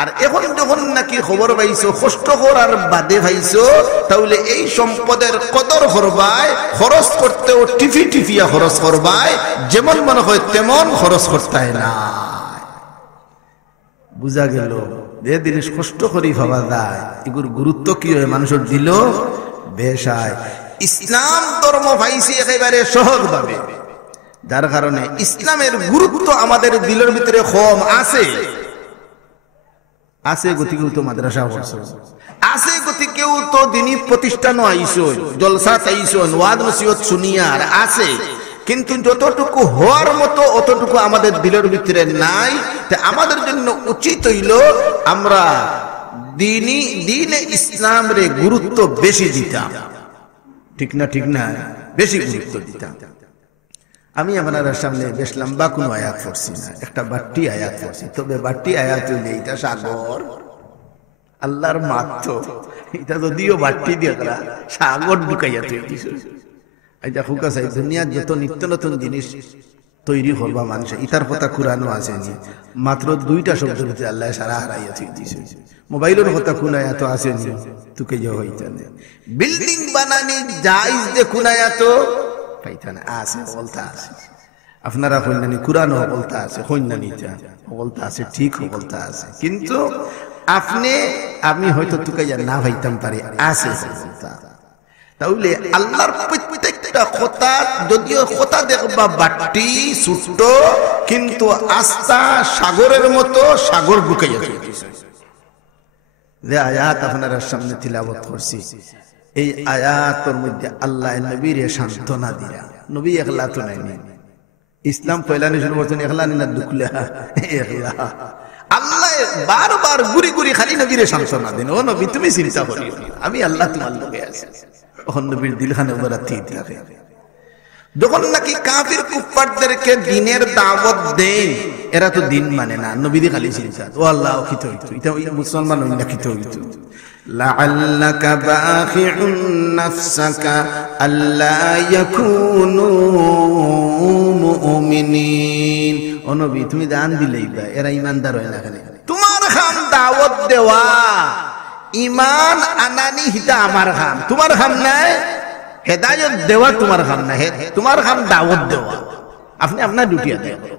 আর এখন যখন নাকি খবর পাইছো কষ্ট করার বাদে পাইছো, তাহলে এই সম্পদের কদর করবাই, খরচ করতেও টিফি টিফিয়া খরচ করবাই, যেমন মনে হয় তেমন খরচ করতে না। বুঝা গেল যে জিনিস কষ্ট করি ভাবা যায় এগুর গুরুত্ব কি হয় মানুষের দিল বেশায়। ইসলাম ধর্ম পাইছি একেবারে সহজ ভাবে, যার কারণে ইসলামের গুরুত্ব আমাদের দিলের ভিতরে কম আছে। আছে গতি কেউ তো মাদ্রাসা পড়ছো, আছে গতি কেউ তো দিনী প্রতিষ্ঠানও আইসো, জলসা আইসো, ওয়াজ নসিহত শুনিয়ার আছে, কিন্তু যতটুকু হওয়ার মতো অতটুকু আমাদের দিলের ভিতরে নাই। তা আমাদের জন্য উচিত হইল আমরা দিনে ইসলাম রে গুরুত্ব বেশি দিতাম, ঠিক না? ঠিক না, বেশি গুরুত্ব দিতাম। আমি আপনার সামনে বেশ লম্বা কোন আয়াত পড়ছি না, একটা বাট্টি আয়াত পড়ছি, তবে বাট্টি আয়াত হইলে এটা সাগর আল্লাহর মাত্র, এটা যদিও বাট্টি দিয়ে তারা সাগর ঢুকাইয়া তৈরি দিছে। এটা হুকা চাই দুনিয়ার যত নিত্য নতুন জিনিস তৈরি করবা মানুষ, ইতার কথা কুরানো আছে নি, মাত্র 2টা শব্দ ভিতরে আল্লাহ সারা হারাইয়া তৈরি দিছে। মোবাইলের কথা কোন আয়াত আছে নি, তুকে যে হইতা না, বিল্ডিং বানানি জায়েজ যে কোন আয়াত পাইতানা আছে, বলতা আছে। আপনারা কইনানি কুরআনও বলতা আছে, কইনানি তা বলতা আছে, ঠিক বলতা আছে, কিন্তু আপনি আমি হয়তো তুকে না পাইতাম পারি, আছে বলতা। তাহলে আল্লাহর প্রত্যেকটা কথা, যদিও কথা দেখবা বাট্টি ছোট, কিন্তু আস্থা সাগরের মতো, সাগর ঢুকাইয়া দিয়েছে। যে আয়াত আপনারা সামনে তিলাওয়াত করছি, এই আয়াতের মধ্যে আল্লাহ নবীর সান্ত্বনা দিরা। নবী একলা তো নাই, ইসলাম পয়লানি শুরু করছেন একলা না দুকলা, একলা। আল্লাহ বারবার ঘুরি ঘুরি খালি নবীর সান্ত্বনা দিন, ও নবী তুমি চিন্তা করিও না, আমি আল্লাহ তোমার লগে আছি। তখন নবীর দিলখানে ওরা ঠিক থাকে। যখন নাকি কাফির কুফফারদেরকে দ্বীনের দাওয়াত দেন, এরা তো দ্বীন মানে না, নবীর খালি চিন্তা, ও আল্লাহ খিত হইতো, এটা মুসলমান হই না খিত হইতো। لعلك باخع نفسك ألا يكونوا مؤمنين। ও নবী তুমি দান দিলেই বা এরা ইমানদার হয় না, কেন তোমার খাম দাওয়াত দেওয়া, ইমান আনানি হিতা আমার খাম, তোমার খাম নাই, হেদায়েত দেওয়া তোমার খাম না, তোমার খাম দাওয়াত দেওয়া, আপনি আপনার ডিউটি আদায় করো।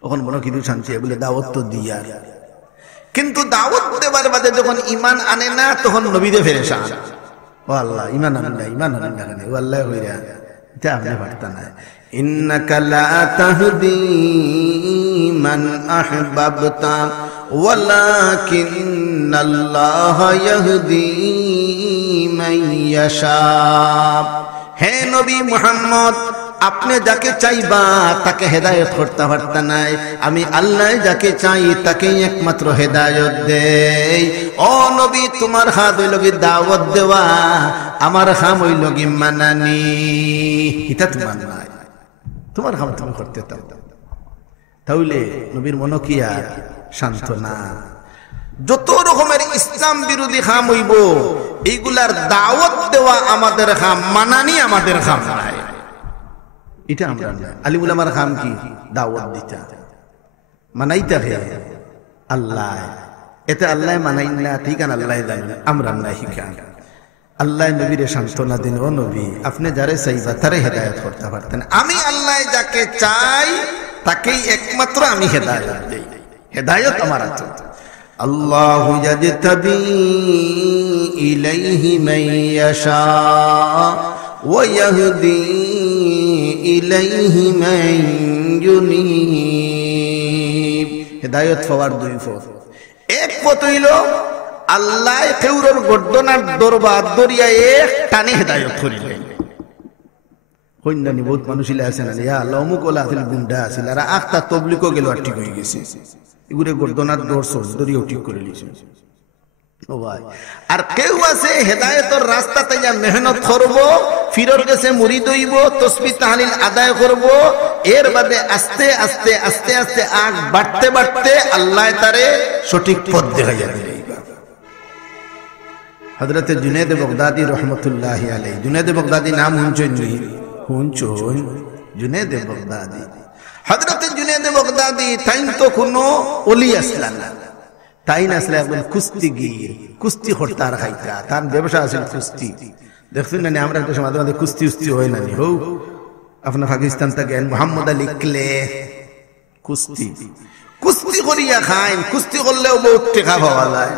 তখন মনে কিন্তু শান্তি বলে দাওয়াত তো দিয়া, কিন্তু দাওয়াত দেবার বাদে যখন ইমান আনে না, তখন নবীদের ফেরেশান, ও আল্লাহ ইমান আনেন না, ইমান আনেন না কেন, ও আল্লাহ হইরা এটা আপনি পারতা না। ইন্নাকা লা তাহদি মান আহবাবতা ওয়ালাকিন্নাল্লাহা ইয়াহদি মান ইয়াশা। হে নবী মুহাম্মদ, আপনি যাকে চাইবা তাকে হেদায়েত করতে পারতা নাই, আমি আল্লাহ যাকে চাই তাকেই একমাত্র হেদায়েত দেই। ও নবী, তোমার হাত হইল কি দাওয়াত দেওয়া, আমার হাম হইল কি মানানি। এটা তোমার নাই, তোমার হাম তুমি করতে দাও। তাহলে নবীর মন কি আর শান্ত না? যত রকমের ইসলাম বিরোধী হাম হইব এইগুলার দাওয়াত দেওয়া আমাদের হাম, মানানি আমাদের হাম নাই। এটা আমরা না। আলিমুল আমার কাম কি? দাওয়াত দিতা, মানাইতা হে আল্লাহ। এতে আল্লাহ মানাই না, ঠিক আছে, আল্লাহ জানেন, আমরা না শিখান। আল্লাহ নবীর সান্ত্বনা দিন, ও নবী আপনি যারে চাইবা তারে হেদায়েত করতে পারতেন। আমি আল্লাহ যাকে চাই তাকেই একমাত্র আমি হেদায়েত দেই। হেদায়েত আমার আছে। আল্লাহু ইয়াজতাবি ইলাইহি মান ইয়াশা ওয়া ইয়াহদি ইলাইহি মান ইউনিব। হেদায়েত পাওয়ার দুই পথ। এক পথ হইল আল্লাহ কেউরর গর্দনার দরবার দরিয়া এক টানে হেদায়েত করিলেন। হইনানি বহুত মানুষ আছেন, আল্লাহ অমুক ওলা আসলে গুন্ডা আছিল আর আখতা তবলিকও গেল আর ঠিক হয়ে গেছে, এগুলো গর্দনার দরিয়াও ঠিক করে লিছে। আর কেউ আছে হেদায়েতের রাস্তাতে যা মেহনত করবো, ফিরর গেছে মুরিদ হইব, তসবিহ তাহলিল আদায় করব, এর বাদে আস্তে আস্তে আস্তে আস্তে আগ বাড়তে বাড়তে আল্লাহ তারে সঠিক পথ দেখাইয়া দিলেন। হযরত জুনায়েদ বাগদাদি রহমতুল্লাহ আলাইহি, জুনায়েদ বাগদাদি নাম শুনছেন? শুনছেন জুনায়েদ বাগদাদি। হযরত জুনায়েদ বাগদাদি তাইন তো কোনো ওলি আসলেন না, তাইন আসলে একজন কুস্তিগীর, কুস্তি হরতার খাইতা, তার ব্যবসা আছে কুস্তি। দেখছেন না আমরা একটা মাঝে মাঝে কুস্তি উস্তি হয় না, হোক আপনার পাকিস্তান থেকে মোহাম্মদ আলী ক্লে কুস্তি, কুস্তি করিয়া খাইন, কুস্তি করলেও বহুত টাকা পাওয়া যায়।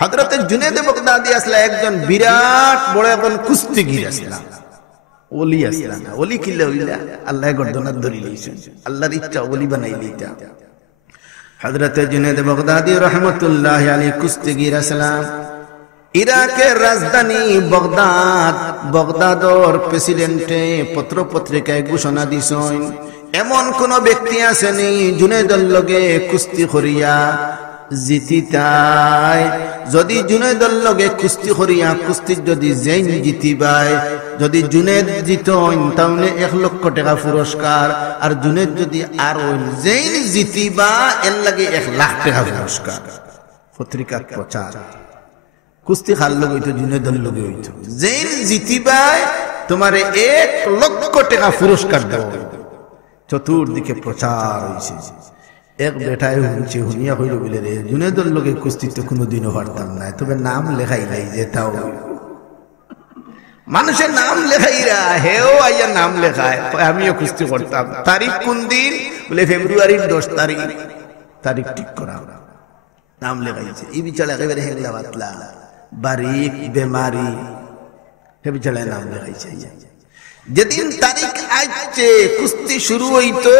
হযরত জুনায়েদ বাগদাদি আসলে একজন বিরাট বড় একজন কুস্তিগীর আসলেন, ওলি আসলেন। ওলি কিল্লা হইলা আল্লাহ গর্দনার ধরি লইছেন, আল্লাহর ইচ্ছা ওলি বানাই লইতা। হযরত জুনায়েদ বাগদাদি রহমতুল্লাহ আলাইহি কুস্তিগীর আসলাম। ইরাকের রাজধানী বাগদাদ, বাগদাদর প্রেসিডেন্টে পত্র পত্রিকায় ঘোষণা দিছেন, এমন কোন ব্যক্তি আসেনি জুনায়েদের লগে কুস্তি করিয়া জিতিতাই। যদি জুনায়েদের লগে কুস্তি করিয়া কুস্তির যদি জেইন জিতিবাই, যদি জুনায়েদ জিতন তাহলে 1 লক্ষ টাকা পুরস্কার, আর জুনায়েদ যদি আর জেইন জিতিবা এর লাগে 1 লাখ টাকা পুরস্কার। পত্রিকার প্রচার, কুস্তি খাল লগে হইতো, জুনায়েদের লগে হইতো, জেইন জিতিবাই তোমারে 1 লক্ষ টাকা পুরস্কার দেব। চতুর্দিকে প্রচার হইছে। এক বেটায় শুনছে, শুনিয়া হইল বলে রে জুনায়েদের লগে কুস্তি তো কোনোদিনও পারতাম না, তবে নাম লেখাই নাই যে তাও মানুষের নাম লেখাইরা, হেও আইয়া নাম লেখায়, আমিও কুস্তি করতাম। তারিখ কোন দিন? বলে ফেব্রুয়ারির 10 তারিখ, তারিখ ঠিক করা, নাম লেখাইছে। এই বিচারে একেবারে হেগলা পাতলা বারিক বেমারি, হে বিচারে নাম লেখাইছে। যেদিন তারিখ আইছে কুস্তি শুরু হইতো,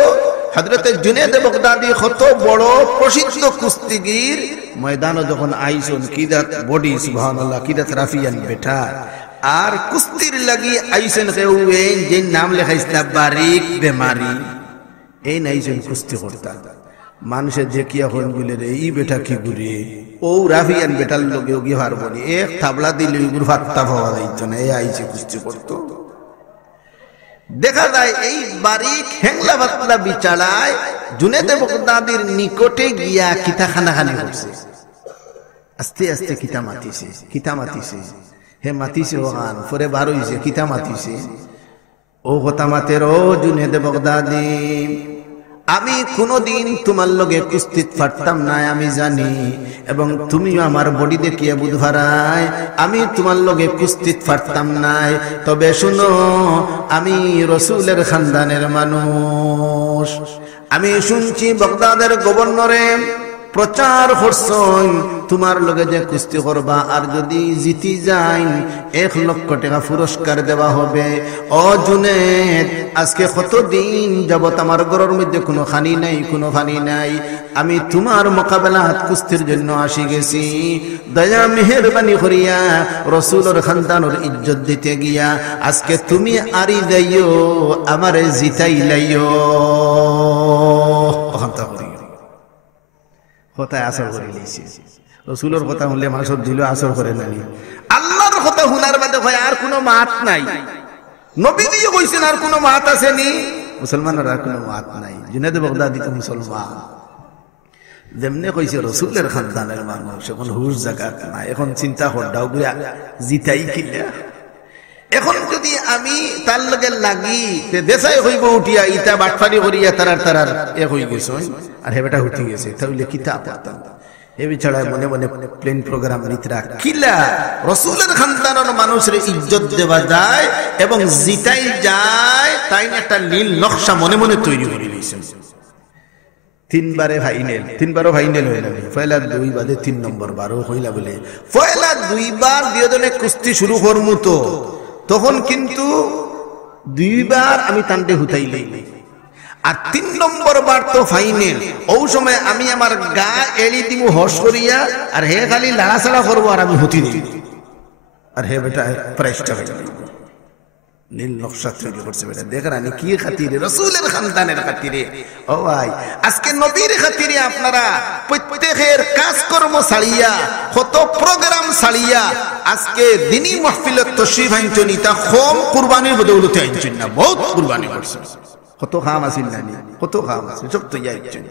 হযরত জুনায়েদ বাগদাদি কত বড় প্রসিদ্ধ কুস্তিগীর, ময়দানে যখন আইসন কিদাত বডি, সুবহানাল্লাহ, কিদাত রাফিয়ান বেটা, আর কুস্তির লাগি আইসন কেউ যে নাম লেখাইছিল বারিক বেমারি, এই নাইসন কুস্তি করতা। মানুষের দেখিয়া হন বলে রে এই বেটা কি ঘুরে, ও রাফিয়ান বেটার লগে গিয়ে হারবনি, এক তাবলা দিলে গুরু হাতটা পাওয়া যাইত না, এই আইসে কুস্তি করতো। দেখা যায় এই বারিক হেংলা বাতলা বিচারায় জুনায়েদ বাগদাদির নিকটে গিয়া কিতা খানাখানি করছে, আস্তে আস্তে কিতা মাতিছে, কিতা মাতিছে, হে মাতিছে ওখান পরে বার হইছে, কিতা মাতিছে, ও কথা মাতের, ও জুনায়েদ বাগদাদি, আমি কোনদিন তোমার লগে কুস্তিত পারতাম না আমি জানি, এবং তুমিও আমার বডি দেখিয়ে বুধভারায় আমি তোমার লগে কুস্তিত পারতাম না। তবে শুনো, আমি রসুলের খানদানের মানুষ। আমি শুনছি বাগদাদের গভর্নরে প্রচার করছন তোমার লগে যে কুস্তি করবা আর যদি জিতি যাই 1 লক্ষ টাকা পুরস্কার দেওয়া হবে। ও জুনেদ, আজকে কতদিন যাবত আমার ঘরের মধ্যে কোনো খানি নাই, কোনো পানি নাই, আমি তোমার মোকাবেলাত কুস্তির জন্য আসি গেছি। দয়া মেহেরবানি করিয়া রসুলের খানদানের ইজ্জত দিতে গিয়া আজকে তুমি আরি যাইও, আমারে জিতাই লাইও। কথায় আসর করে নিয়েছি। রসুলের কথা শুনলে মানুষের দিল আসর করে নানি। আল্লাহর কথা শুনার বাদে হয় আর কোনো মাত নাই। নবী দিয়ে কইছেন আর কোনো মাত আছে নি? মুসলমানের আর কোনো মাত নাই। জুনেদ বাগদাদি তো মুসলমান। যেমনে কইছে রসুলের খানদানের মানুষ, এখন হুশ জাগাত না, এখন চিন্তা হড্ডাও বুয়া জিতাই কিনা। এখন যদি আমি তার লগে লাগি দেশাই হইব উঠিয়া ইটা বাটফারি করিয়া তারার হয়ে গেছ আর হেবেটা উঠি গেছে, তাহলে কিতা পারতাম। এ বিছাড়ায় মনে মনে প্লেন প্রোগ্রাম নিতরা কিলা রসুলের খানদানের মানুষের ইজ্জত দেওয়া যায় এবং জিতাই যায়, তাই একটা নীল নকশা মনে মনে তৈরি করে নিয়েছেন। 3 বারে ফাইনাল, 3 বারও ফাইনাল হইল, পয়লা 2 বাদে 3 নম্বর বারও হইলা বলে পয়লা 2 বার দুজনে কুস্তি শুরু করমু তো তখন কিন্তু 2 বার আমি তান্ডে হুতাইলেই, আর 3 নম্বর বার তো ফাইনাল। ওই সময় আমি আমার গা এলি দিমু হস করিয়া আর হে খালি লাড়াছাড়া করবো আর আমি হুতি দিই, আর হে বেটা প্রাইসটা হয়ে যাবে। নীল নকশা তৈরি করছে বেটা, দেখ রানি কি খাতিরে, রসুলের খানদানের খাতিরে। ও ভাই, আজকে নবীর খাতিরে আপনারা প্রত্যেকের কাজকর্ম ছাড়িয়া, কত প্রোগ্রাম ছাড়িয়া আজকে দিনী মাহফিলত তশরিফ আনছেন। ইতা কম কুরবানির বদৌলতে আনছেন না, বহুত কুরবানি করছেন। কত খাম আসিল নানি, কত খাম আছে, সব তো যাইছেন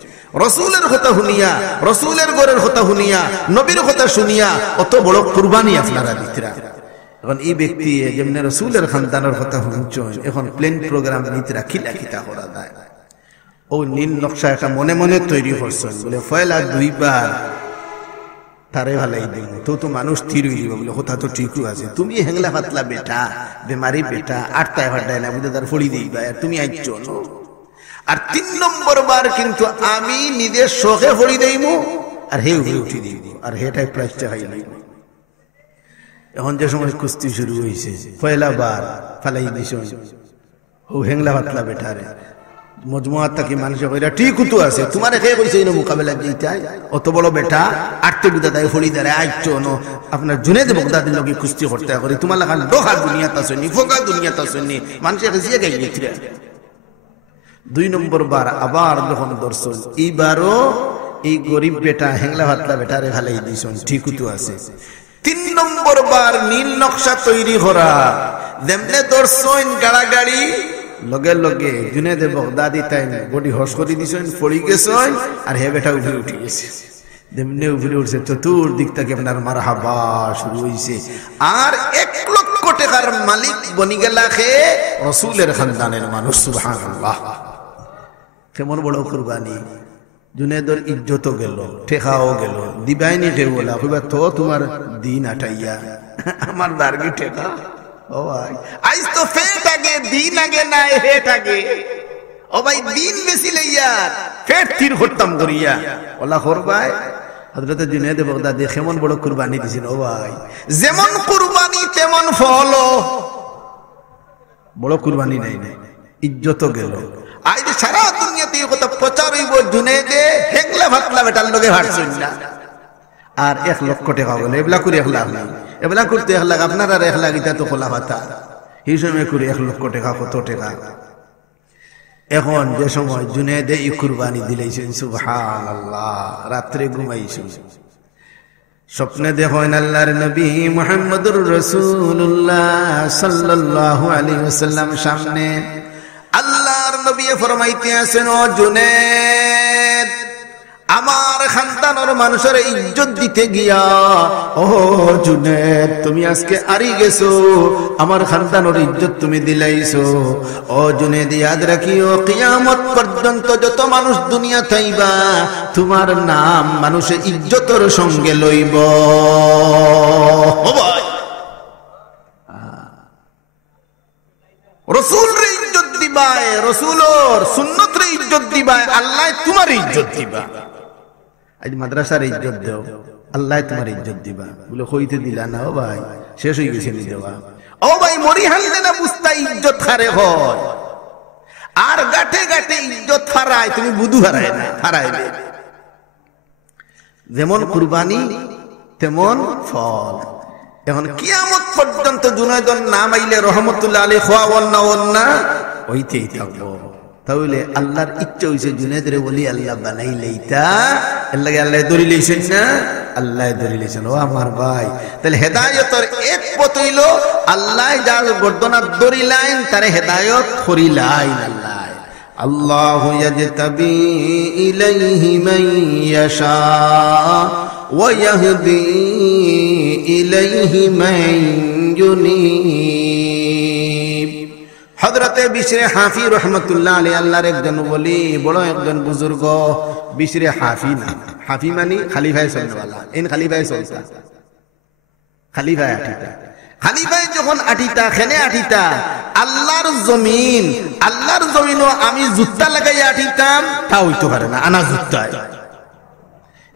রসুলের কথা শুনিয়া, রসুলের ঘরের কথা শুনিয়া, নবীর কথা শুনিয়া অত বড় কুরবানি আপনারা দিতরা। এখন এই ব্যক্তি যেমন রসুলের খানদানের কথা শুনছেন, এখন প্লেন প্রোগ্রাম নিতরা খিলা খিতা করা যায়। ও নীল নকশা একটা মনে মনে তৈরি করছেন বলে পয়লা 2 বার তারে ভালাই দিন তো মানুষ স্থির হয়ে যাবে বলে কথা তো ঠিকই আছে। তুমি হেংলা পাতলা বেটা, বেমারি বেটা, আটটায় ভাটায় না বুঝে তার ফড়ি দিই ভাই, আর তুমি আইছ। আর 3 নম্বর বার কিন্তু আমি নিজের শখে ফড়ি দেইমু আর হে উপরে উঠি দিব, আর হেটাই প্রাইসটা খাই লইব। এখন যে সময় কুস্তি শুরু হয়েছে পয়লা বার ফালাই দিস ও হেংলা পাতলা বেটারে মজমুয়াত থাকি মানুষের কইরা ঠিক তো আছে, তোমার কে কইছে এই মোকাবেলা দিতে অত বড় বেটা আটতে বুদা দায় ফড়ি দাঁড়ে আইছো ন আপনার জুনেদ বাগদাদির লগে কুস্তি করতে করি, তোমার লাগান ডোহা দুনিয়াতে আসেনি, ফোকা দুনিয়াতে আসেনি, মানুষের কাছে গাই গেছিল। 2 নম্বর বার আবার যখন দর্শন, এইবারও এই গরিব বেটা হেংলা পাতলা বেটারে ফালাই দিছেন, ঠিক তো আছে। 3 নম্বর বার নীল নকশা তৈরি করা, যেমনে দর্শন গাড়াগাড়ি লগে লগে জুনেদ বাগদাদি তাই বডি হস করে দিছেন, পড়ি গেছেন, আর হে বেটা উপরে উঠে গেছে। যেমনি উপরে উঠছে চতুর্দিক থেকে আপনার মারহাবা শুরু হয়েছে, আর 1 লক্ষ টাকার মালিক বনি গেলা খে রসুলের খানদানের মানুষ। সুবহানাল্লাহ, কেমন বড় কুরবানি। জুনেদর ইজ্জতও গেল, ঠেকাও গেল, দিবাইনি কেউ বলা কইবা তো তোমার দিন আটাইয়া আমার দার্গি ঠেকা। ও ভাই, আইস তো ফেট আগে দিন আগে না হেট আগে। ও ভাই, দিন বেশি লইয়া ফেট তীর করতাম করিয়া ওলা করবাই। হযরত জুনেদ বাগদাদি কেমন বড় কুরবানি দিছেন। ও ভাই, যেমন কুরবানি তেমন ফল, বড় কুরবানি নাই, ইজ্জতও গেল। আজ সারা দুনিয়াতে এই কথা প্রচার হইব, জুনেদে হেংলা ভাতলা বেটার লগে হাঁটছেন না, আর 1 লক্ষ টাকা বলে এবলা করে 1 লাখ নাই, এবলা করতে 1 লাখ আপনার আর 1 লাখ এটা তো খোলা ভাতা, এই সময় করে 1 লক্ষ টাকা কত টাকা। এখন যে সময় জুনেদে এই কুরবানি দিলেছেন, সুবহানাল্লাহ, রাত্রে ঘুমাইছেন, স্বপ্নে দেখেন আল্লাহর নবী মুহাম্মদুর রাসূলুল্লাহ সাল্লাল্লাহু আলাইহি ওয়াসাল্লাম সামনে। আল্লাহর নবী ফরমাইতে আছেন, ও জুনেদ, আমার খানদানের মানুষের ইজ্জত দিতে গিয়া, ও জুনেদ তুমি আজকে আরি গেছো, আমার খানদানের ইজ্জত তুমি দিলাইছো। ও জুনেদ, ইয়াদ রাখিও, কিয়ামত পর্যন্ত যত মানুষ দুনিয়া থাইবা তোমার নাম মানুষে ইজ্জতের সঙ্গে লইব। ও ভাই, রসুল রে ইজ্জত দিবাই, রসুলর সুন্নত রে ইজ্জত দিবাই, আল্লাহ তোমার ইজ্জত দিবা। আজ মাদ্রাসার ইজ্জত দেও, আল্লাহ তোমার ইজ্জত দিবা। বলে কইতে দিলা না ও ভাই, শেষ হয়ে গেছে নি দেওয়া। ও ভাই মরি হানলে না বুঝতা ইজ্জত হারে হয়, আর গাটে গাটে ইজ্জত হারায়, তুমি বুধু হারায় না, হারাইবে। যেমন কুরবানি তেমন ফল। এখন কিয়ামত পর্যন্ত জুনায়দর নাম আইলে রহমতুল্লাহ আলাইহি খোয়াবন না ওন্না ওইতেই থাকবো। তাহলে আল্লাহর ইচ্ছা হইছে জুনায়দের বলি আল্লাহ বানাইলেইতা, এর লাগে আল্লাহ ধরি লইছেন না, আল্লাহ ধরি লইছেন। ও আমার ভাই, তাহলে হেদায়েতের এক পথ হইল আল্লাহ যার গর্দনার ধরিলাইন তারে হেদায়েত করিলাইন। আল্লাহ আল্লাহু ইয়াজতাবি ইলাইহি মান ইয়াশা ওয়া ইয়াহদি ইলাইহি মান ইউনিব। হযরতে বিশরে হাফি রাহমাতুল্লাহ আলাইহি আল্লাহর একজন ওলি, বড় একজন বুজুর্গ। বিশরে হাফি না, হাফি মানে খলিফায়ে চলনেওয়ালা। ইন খলিফায়ে চলতা, খলিফায়ে আটিতা। খলিফায়ে যখন আটিতা, খেনে আটিতা আল্লাহর জমিন, আল্লাহর জমিনও আমি জুত্তা লাগাইয়া আটিতাম, তা হইতে পারে না, আনা জুত্তায়।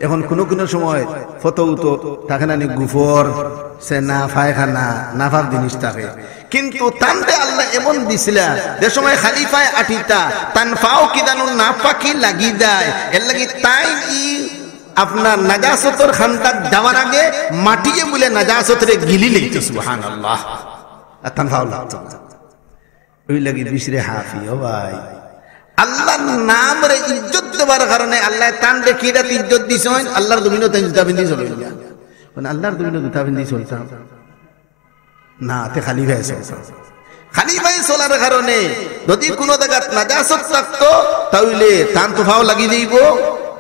এখন কোন কোন সময় ফটো তো থাকে না, গুফর সেনা পায়খানা নাফাক জিনিস থাকে, কিন্তু তানতে আল্লাহ এমন দিছিল যে সময় খলিফায়ে আটিতা তান ফাও কি জানো নাফাকি লাগি যায়, এর লাগি তাই আপনার নাজাসতের খানটা যাওয়ার আগে মাটিয়ে বলে নাজাসতরে গিলি লইতো। সুবহানাল্লাহ। আর তান ফাও লাগতো ওই লাগি বিশরে হাফি। ও ভাই, আল্লাহর নাম রে ইজ্জত দেওয়ার কারণে আল্লাহ তান রে কি রাত ইজ্জত দিছেন। আল্লাহর জমিনও তাই জুতা বিন্ধি চলে না, মানে আল্লাহর জমিনও জুতা বিন্ধি চলতাম না, তে খলিফায়ে চলতাম। খলিফায়ে চলার কারণে যদি কোনো জায়গা নাজাসত থাকতো তাহলে তান তো ফাও লাগি যাইব।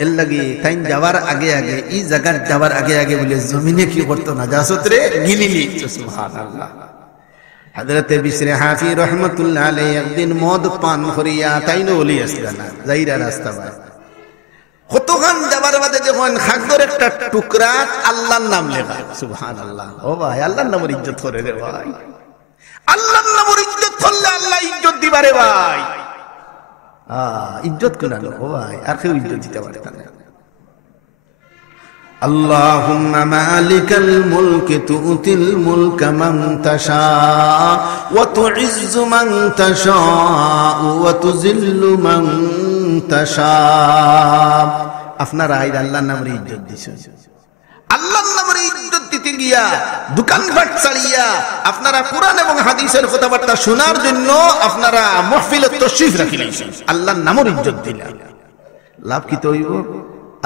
এর লাগি তাই যাওয়ার আগে আগে এই জায়গার যাওয়ার আগে আগে বলে জমিনে কি করতো, নাজাসত রে গিলি নিত। সুবহানাল্লাহ। হযরতে বিশরে হাফি রাহমাতুল্লাহ আলাইহি একদিন মদ পান করিয়া তাইনো ওলি আসলেন, যাইরা রাস্তা পায় কতখান যাবার বাদে যখন খাগর একটা টুকরা আল্লাহর নাম লেখা। সুবহানাল্লাহ। ও ভাই, আল্লাহর নামের ইজ্জত করে রে ভাই, আল্লাহর নামের ইজ্জত করলে আল্লাহ ইজ্জত দিবারে ভাই। ইজ্জত কুনালো ও ভাই, আর কেউ ইজ্জত দিতে পারে না। আল্লাহুম্মা মালিকাল মুলকি তুতিল মুলকা মান তাশা ওয়া তুইজ্জু মান তাশা ওয়া তুযিল্লু মান তাশা। আপনারা আইর আল্লাহর নামের ইজ্জত দিছেন। আল্লাহর নামের ইজ্জত দিতে গিয়া দোকানপাট ছাড়িয়া আপনারা কোরআন এবং হাদিসের কথাবার্তা শোনার জন্য আপনারা মাহফিলে তশরিফ রাখিলেন, আল্লাহর নামের ইজ্জত দিলেন। লাভ কি তৈব?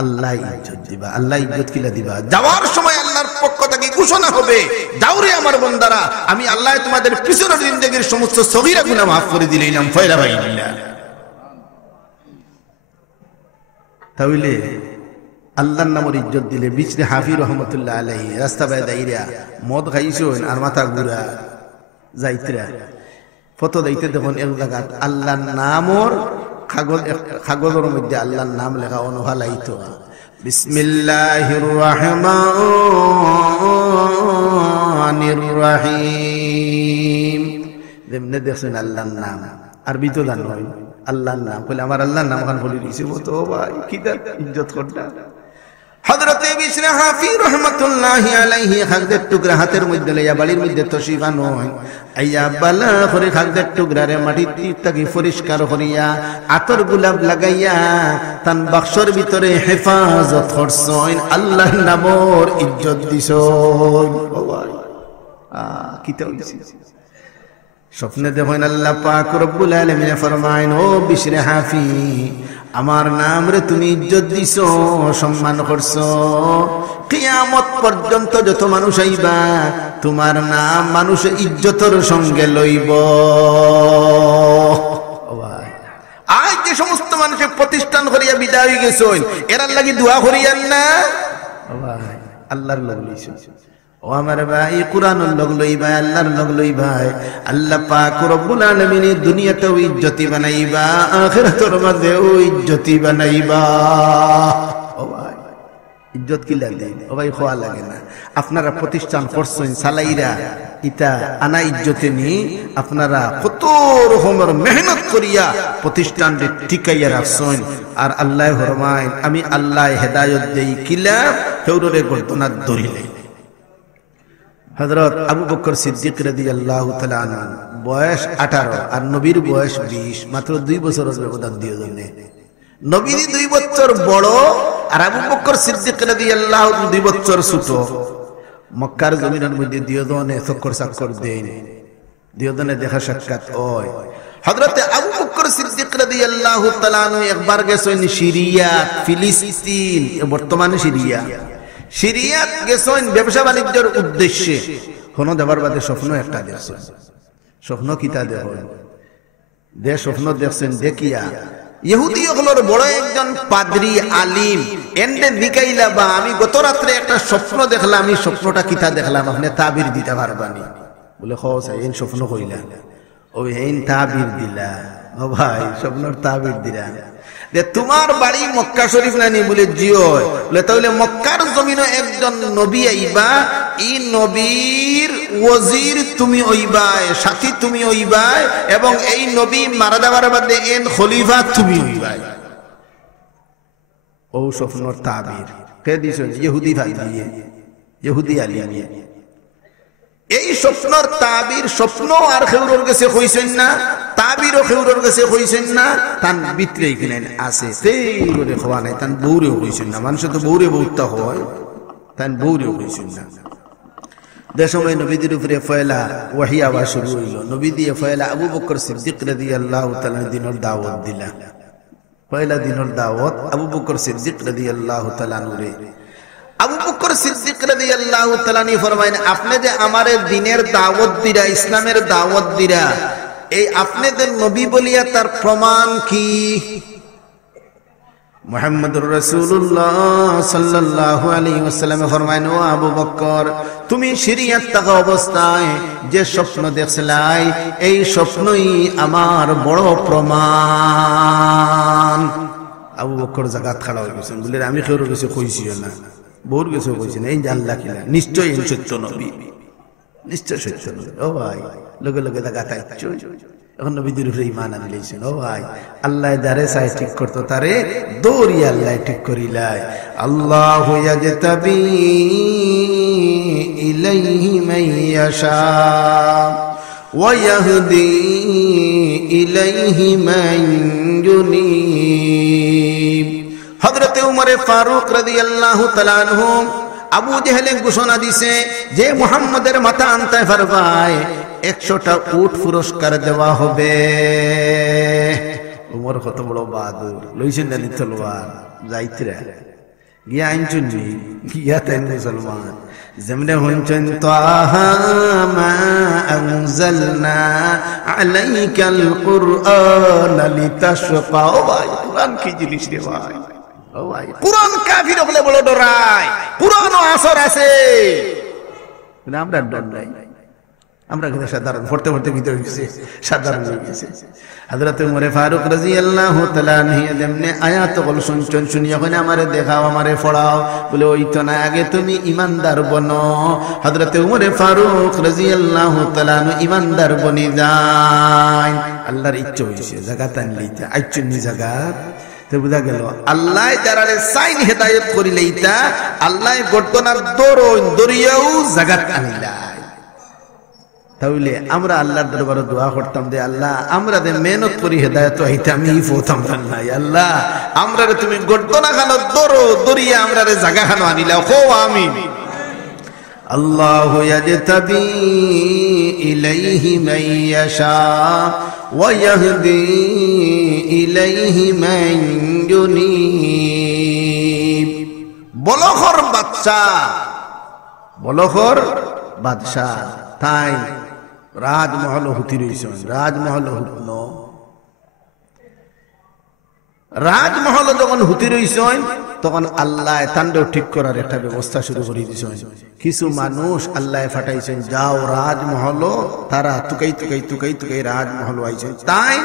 আল্লাহ ইজ্জত দিবা। আল্লাহ ইজ্জত কিলা দিবা? যাওয়ার সময় আল্লাহর পক্ষ থেকে ঘোষণা হবে, যাও রে আমার বান্দারা, আমি আল্লাহ তোমাদের পিছনের জিন্দেগীর সমস্ত সগীরা গুনাহ মাফ করে দিলাম। ফয়লা ভাইলা। তাহলে আল্লাহর নামের ইজ্জত দিলে বিশরে হাফি রাহমাতুল্লাহ আলাইহি রাস্তা বাই দাইরা মদ খাইছেন আর মাথা ঘুরা যাইতরা ফটো দাইতে দেখুন এক জায়গা আল্লাহর নামর কাগজের মধ্যে আল্লাহর নাম লেখা অনুহালাইতো। বিসমিল্লাহির রহমানির রহিম। যেমনে দেখছেন আল্লাহর নাম, আরবি তো জানো আল্লাহর নাম বলে আমার আল্লাহর নাম খান বলে দিয়েছে, ও তো ভাই কি তার ইজ্জত করটা। হযরতে বিশরে হাফি রাহমাতুল্লাহি আলাইহি খাগদের টুকরা হাতের মধ্যে লইয়া বাড়ির মধ্যে তশরিফ আনয়, আইয়া বালা করে খাগদের টুকরারে মাটি থেকে পরিষ্কার করিয়া আতর গোলাপ লাগাইয়া তান বাক্সর ভিতরে হেফাজত করছেন, আল্লাহর নামের ইজ্জত দিছেন। ও ভাই কি তো হইছে। স্বপ্নে দেখেন আল্লাহ পাক রব্বুল আলামিন ফরমায়েন, ও বিশরে হাফি, আমার নাম রে তুমি ইজ্জত দিছো, সম্মান করছো, কিয়ামত পর্যন্ত যত মানুষ আইবা তোমার নাম মানুষ ইজ্জতের সঙ্গে লইব। আজ যে সমস্ত মানুষের প্রতিষ্ঠান করিয়া বিদায় হয়ে গেছেন, এরার লাগি দোয়া করিয়ান না ভাই, আল্লাহর লোক লইছেন। ও আমার ভাই, কুরআনের লোক লইবা, আল্লাহর লোক লইবা, আল্লাহ পাক রব্বুল আলামিন দুনিয়াতেও ইজ্জতি বানাইবা, আখিরাতের মধ্যেও ইজ্জতি বানাইবা। ও ভাই, ইজ্জত কি লাগে? ও ভাই খোয়া লাগে না। আপনারা প্রতিষ্ঠান করছেন, সালাইরা ইটা আনা ইজ্জতে নি আপনারা কত রকমের মেহনত করিয়া প্রতিষ্ঠানটি টিকাইয়া রাখছেন আর আল্লাহ ফরমায় আমি আল্লাহ হেদায়েত দেই কিলা হেউরে গর্দনা ধরিলে হযরত আবু বকর সিদ্দিক রাদিয়াল্লাহু তাআলা আনহু বয়স 18 আর নবীর বয়স 20 মাত্র 2 বছরের ব্যবধান দিয়ে জন্য নবী 2 বছর বড় আর আবু বকর সিদ্দিক রাদিয়াল্লাহু 2 বছর ছোট মক্কার জমিনের মধ্যে দুইজনে চক্কর চাক্কর দেন দুইজনে দেখা সাক্ষাৎ হয় হযরত আবু বকর সিদ্দিক রাদিয়াল্লাহু তাআলা আনহু একবার গেছেন সিরিয়া ফিলিস্তিন বর্তমানে সিরিয়া গেছেন ব্যবসা বাণিজ্যের উদ্দেশ্যে কোনো দেবার বাদে স্বপ্ন একটা দেখছেন স্বপ্ন কিতা দেখেন স্বপ্ন দেখছেন দেখিয়া ইহুদি হলোর বড় একজন পাদ্রী আলিম এন্ডে নিকাইলা বা আমি গত রাত্রে একটা স্বপ্ন দেখলাম এই স্বপ্নটা কিতা দেখলাম আপনি তাবির দিতে পারবানি বলে এই স্বপ্ন কইলা ও এই তাবির দিলা ও ভাই স্বপ্নর তাবির দিলা যে তোমার বাড়ি মক্কা শরীফ নানি বলে জিও বলে তাহলে মক্কার জমিনে একজন নবী আইবা এই নবীর ওয়াজির তুমি হইবাই সাথী তুমি হইবাই এবং এই নবী মারা যাবার বাদে এন খলিফা তুমি হইবাই ও স্বপ্নর তাবির কে দিছেন ইহুদি ভাই দিয়ে ইহুদি আলিমিয়ে এই স্বপ্নর তাবির স্বপ্ন আর খেউরর কাছে কইছেন না তাবিরও খেউরর কাছে কইছেন না তান ভিতরেই কিনেন আছে সেই করে খোয়া নাই তান বউরেও কইছেন না মানুষ তো বউরে বউতা হয় তান বউরেও কইছেন না দেশময় নবীদের উপরে ফয়লা ওয়াহি আওয়াজ শুরু হইল নবী দিয়ে ফয়লা আবু বকর সিদ্দিক রাদিয়াল্লাহু তাআলা দিনের দাওয়াত দিলা পয়লা দিনের দাওয়াত আবু বকর সিদ্দিক রাদিয়াল্লাহু তাআলা নুরে আবু বকর সিদ্দিক রাদিয়াল্লাহু তাআলা নি ফরমায়েন আপনি যে আমারে দ্বীনের দাওয়াত দিরা ইসলামের দাওয়াত দিরা এই আপনাদের নবী বলিয়া তার প্রমাণ কি মুহাম্মদুর রাসূলুল্লাহ সাল্লাল্লাহু আলাইহি ওয়াসাল্লাম ফরমায়েন ও আবু বকর তুমি শরিয়ত থাকা অবস্থায় যে স্বপ্ন দেখছিলাই এই স্বপ্নই আমার বড় প্রমাণ আবু বকর জাগাত খাড়া হয়ে গেছেন বলে আমি কেউর কিছু কইছিও না বহুর কিছু কইছি না এই জানলা কিনা নিশ্চয়ই সত্য নবী নিশ্চয় সত্য নবী ও ভাই লগে লগে জাগাত আইছো এখন নবীদের উপরে ঈমান আনলেছেন ও ভাই আল্লাহ যারে চাই ঠিক করতো তারে দৌড়ি আল্লাহ ঠিক করিলাই আল্লাহু ইয়াজতাবি ইলাইহি মান ইয়াশা ওয়া ইয়াহদি ইলাইহি মান ইউনিব হযরত উমর ফারুক রাদিয়াল্লাহু তাআলা আনহু আবু জেহেলে ঘোষণা দিছে যে মুহাম্মদের মাথা আনতে পারবায় 100টা উট পুরস্কার দেওয়া হবে উমর কত বড় বাহাদুর লইছেন না তলোয়ার যাইতরা গিয়া আইনছুন গিয়া তাই মুসলমান যেমনে হনছেন তাহা মা আনজালনা আলাইকাল কুরআন লিতাশকা ও ভাই কুরআন কি জিনিস রে ভাই ও ভাই কুরআন কাফির বলে বড় ডরায় কুরআনও আসর আছে আমরা ডর নাই আমরা কিন্তু সাধারণ পড়তে পড়তে ভিতরে গেছে সাধারণ হয়ে গেছে হযরত উমর ফারুক রাদিয়াল্লাহু তাআলা আনহু যেমনে আয়াত বল শুনছেন শুনিয়া কইনা আমারে দেখাও আমারে পড়াও বলে ওই তো না আগে তুমি ঈমানদার বনো হযরত উমর ফারুক রাদিয়াল্লাহু তাআলা আনহু ঈমানদার বনি যায় আল্লাহর ইচ্ছা হইছে জাগাত আনলিতা আইচুনি জাগাত তে বুঝা গেল আল্লাহ যারারে সাইন হেদায়েত করিলেইতা আল্লাহ গর্দনার দরিয়াও জাগাত আনিলা তাহলে আমরা আল্লাহর দরবারে দোয়া করতাম যে আল্লাহ আমরা যে মেহনত করি হেদায়েত হইতাম এই প্রথম নাই আল্লাহ আমরারে তুমি গর্দনা খানো দরিয়া আমরারে জায়গা খানো আনিলাও কো আমিন আল্লাহু ইয়াজতাবি ইলাইহি মান ইয়াশা ওয়া ইয়াহদি ইলাইহি মান ইউনিব বলখর বাদশা তাই রাজমহল হুতি রইছেন রাজমহল যখন হুতি রইছেন তখন আল্লাহ তান্ডব ঠিক করার একটা ব্যবস্থা শুরু করে দিয়েছেন কিছু মানুষ আল্লাহ ফাটাইছেন যাও রাজমহল তারা তুকাই রাজমহল আইছেন তাই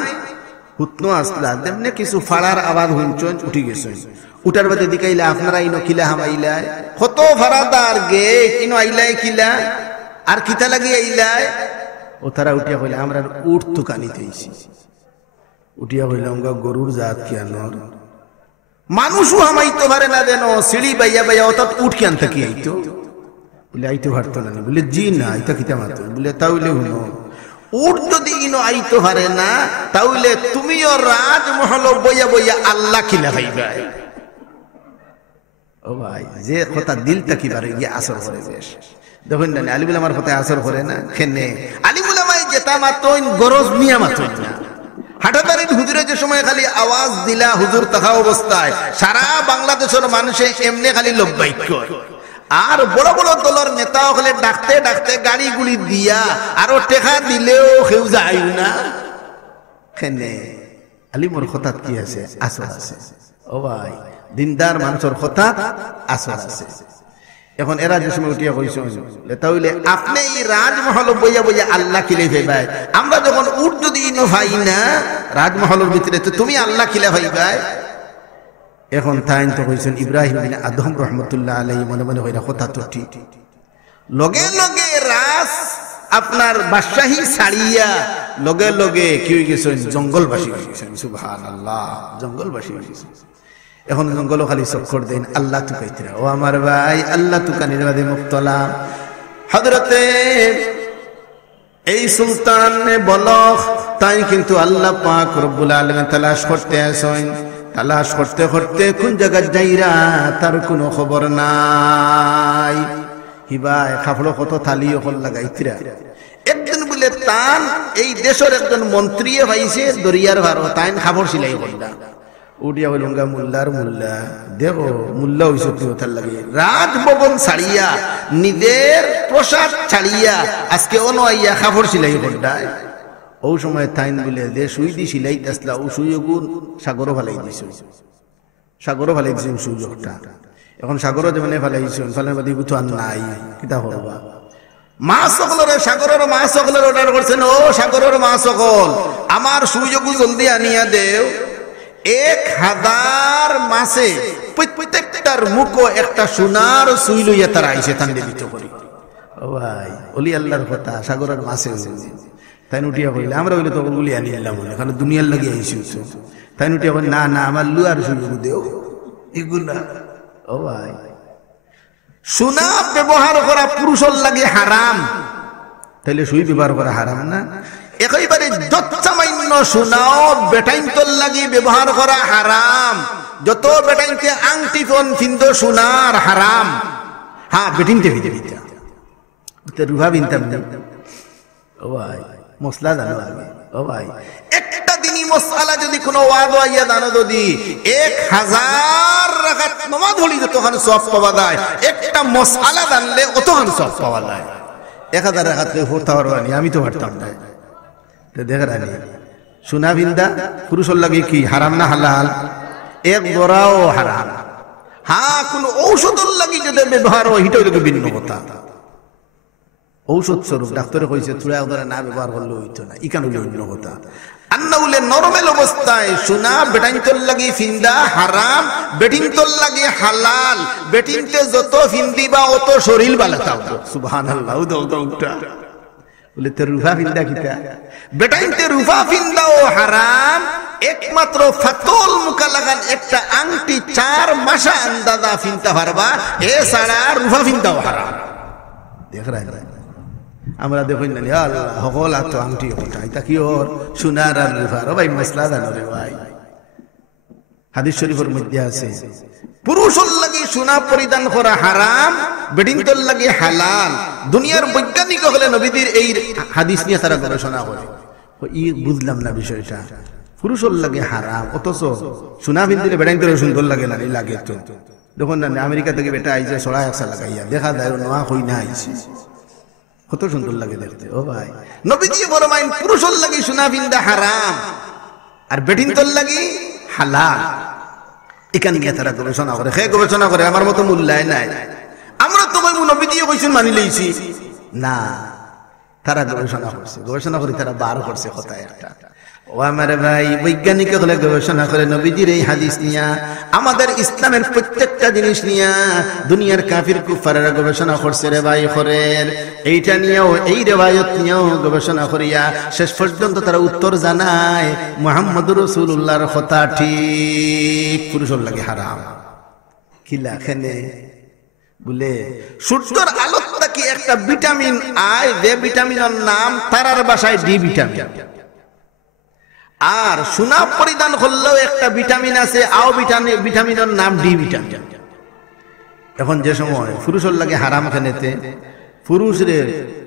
হুতনো আসলা তেমনি কিছু ফাড়ার আওয়াজ শুনছেন উঠি গেছেন উঠার বাদে দিকাইলা আপনারা ইনো কিলা হামাইলা কত ফাড়াদার গে কিনো আইলাই কিলা আর কিতা লাগি আইলায় ও তারা উঠিয়া কইলে আমরা উঠ তো কানিতেইছি উঠিয়া কইলাম গরুর জাত কি আনর মানুষও হামাইতো পারে না দেন সিঁড়ি বাইয়া বাইয়া অর্থাৎ উঠ কেন থাকি আইতো বলে আইতো পারতো না বলে জি না আইতা কিতা মাতো বলে তাহলে হলো উঠ যদি ইনো আইতো পারে না তাহলে তুমিও রাজমহল বইয়া বইয়া আল্লাহ কিলা ভাইবা ও ভাই যে কথা দিল তাকি পারে গিয়ে আসর করে বেশ দেখুন না আলিমুল আমার কথায় আসর করে না খেনে আলিমুল আমায় যেটা মাতইন গরজ নিয়া মাতইন না হাটাদারির হুজুরে যে সময় খালি আওয়াজ দিলা হুজুর তাহা অবস্থায় সারা বাংলাদেশের মানুষে এমনি খালি লব্বাইক কয় আর বড় বড় দলের নেতা হলে ডাকতে ডাকতে গাড়িগুলি দিয়া আরো টেকা দিলেও কেউ যায় না খেনে আলিমর কথাত কি আছে আসর আছে ও ভাই দিনদার মানুষের কথা আসর আছে এখন এরা যে সময় উঠিয়া কইছ তাহলে আপনি এই রাজমহল বইয়া বইয়া আল্লাহ খিলে ভাই আমরা যখন উঠ যদি ইনো ভাই না রাজমহলের ভিতরে তো তুমি আল্লাহ খিলা ভাই ভাই এখন তাইন তো কইছেন ইব্রাহিম বিন আদম রহমতুল্লাহ আলাইহি মনে মনে কইরা কথা তো ঠিক লগে লগে রাস আপনার বাদশাহী ছাড়িয়া লগে লগে কি হই গেছেন জঙ্গলবাসী হই গেছেন সুবহানাল্লাহ জঙ্গলবাসী হই গেছেন এখন জঙ্গল খালি চক্কর দেন আল্লাহ তুকাইতে ও আমার ভাই আল্লাহ তুকানির বাদে মুক্তলা হযরতে এই সুলতান বলখ তাই কিন্তু আল্লাহ পাক রব্বুল আলামিন তালাশ করতে আসেন তালাশ করতে করতে কোন জায়গায় যাইরা তার কোনো খবর নাই হিবায় খাফড় কত থালি হল লাগাইতিরা একদিন বলে তান এই দেশের একজন মন্ত্রী ভাইছে দরিয়ার ভার তাইন খাবার সিলাই করলা উঠিয়া বলুঙ্গা মুল্লার মুল্লা দেখো মুল্লা হইছে কি ওথার লাগে রাজভবন ছাড়িয়া নিজের প্রসাদ ছাড়িয়া আজকে অনইয়া খাবার সিলাই করডায় ও সময় তাইন বলে দে সুই দি সিলাই আসলা ও সুইগুন সাগরও ফালাই দিছ সাগরও ফালাই দিছ সুযোগটা এখন সাগরও যেমন ফালাইছ ফালাই বাদি বুঝো আর নাই কিতা হবা মাছ সকলের সাগরের মাছ সকলের অর্ডার করছেন ও সাগরের মাছ সকল আমার সুযোগু জলদি আনিয়া দেও 1000 মাসে প্রত্যেকটার মুখো একটা সোনার সুই লইয়া তারা আইসে তান্ডে দিত করি ও ভাই ওলি আল্লাহর কথা সাগরের মাসে তাই উঠিয়া কইলে আমরা বলে তো ওগুলি আনি এলাম এখানে দুনিয়ার লাগিয়ে আইসি তাই উঠিয়া কই না না আমার লুয়ার সুযোগ দেও এগুলা ও ভাই সোনা ব্যবহার করা পুরুষের লাগে হারাম তাইলে সুই ব্যবহার করা হারাম না একেবারে যৎসামান্য সোনাও বেটাইন্তর লাগি ব্যবহার করা হারাম যত বেটাইনতে আংটি ফোন ফিন্দো সোনার হারাম হ্যাঁ বেটিনতে ভিতরে রুহা বিনতাম ও ভাই মশলা জানো আগে ও ভাই একটা দিনই মশলা যদি কোনো ওয়াদ আইয়া জানো যদি 1000 রাকাত নামাজ হলি যতখান সওয়াব পাওয়া যায় একটা মশলা জানলে অতখান সওয়াব পাওয়া যায় 1000 রাকাত পড়তে পারবানি আমি তো পারতাম না তো দেখ রানি সোনা বিন্দা পুরুষের লাগে কি হারাম না হালাল এক বড়াও হারাম হ্যাঁ কোন ঔষধের লাগি যদি ব্যবহার হয় এটাও তো ভিন্ন কথা ঔষধ স্বরূপ ডাক্তারে কইছে চূড়া ধরে না ব্যবহার করলে হইতো না ইকানো অন্য কথা আন্নাউলে নরমাল অবস্থায় সোনা বেটাইন্তর লাগি ফিন্দা হারাম বেটিনতর লাগি হালাল বেটিনতে যত ফিন্দিবা অত শরীর ভালো থাকবে সুবহানাল্লাহ দাউটা বলে তে রুফা ফিন্দা কিতা বেটাইনতে রুফা ফিন্দাও হারাম একমাত্র ফাতল মুকা লাগান একটা আংটি 4 মাসা আন্দাজা ফিনতে পারবা এ সারা রুফা ফিন্দাও হারাম দেখ রা আমরা দেখুন না আল্লাহ হকল তো আংটি ওটা এটা কি ওর সোনার আর রুফার ভাই মশলা জানো রে ভাই হাদিস শরীফের মধ্যে আছে পুরুষের লাগি সোনা পরিধান করা হারাম বেটিনতর লাগি হালাল দুনিয়ার বৈজ্ঞানিক হলে নবীদের এই হাদিস নিয়ে তারা গবেষণা করে ই বুঝলাম না বিষয়টা পুরুষের লাগে হারাম অথচ সোনা বিন্দিলে বেটাইন্তর সুন্দর লাগে না লাগে তো দেখুন না আমেরিকা থেকে বেটা আইছে সড়া একসা লাগাইয়া দেখা যায় নোয়া হই না আইছে কত সুন্দর লাগে দেখতে ও ভাই নবীজি ফরমাইন পুরুষের লাগি সোনা বিন্দা হারাম আর বেটিনতর লাগি হালাল এখানে নিয়ে তারা গবেষণা করে হে গবেষণা করে আমার মতো মূল্যায় নাই আমরা তো কইব নবীজি কইছেন মানি লইছি না তারা গবেষণা করছে গবেষণা করে তারা বার করছে কথা একটা ও আমার ভাই, বৈজ্ঞানিক হলে গবেষণা করে নবীজির এই হাদিস নিয়া, আমাদের ইসলামের প্রত্যেকটা জিনিস নিয়া দুনিয়ার কাফির কুফারেরা গবেষণা করছে রে ভাই খরের। এইটা নিয়েও, এই রেওয়ায়ত নিয়েও গবেষণা করিয়া শেষ পর্যন্ত তারা উত্তর জানায় মুহাম্মদুর রাসূলুল্লাহর কথা ঠিক, পুরুষের লাগে হারাম। কিলা খেনে বলে সূর্যের আলোর থেকে একটা ভিটামিন আয়, যে ভিটামিনের নাম তারার ভাষায় ডি ভিটামিন। আর সোনা পরিধান করলেও একটা ভিটামিন আছে, আও ভিটামিনের নাম ডি ভিটামিন। এখন যে সময় পুরুষের লাগে হারাম খানেতে, পুরুষের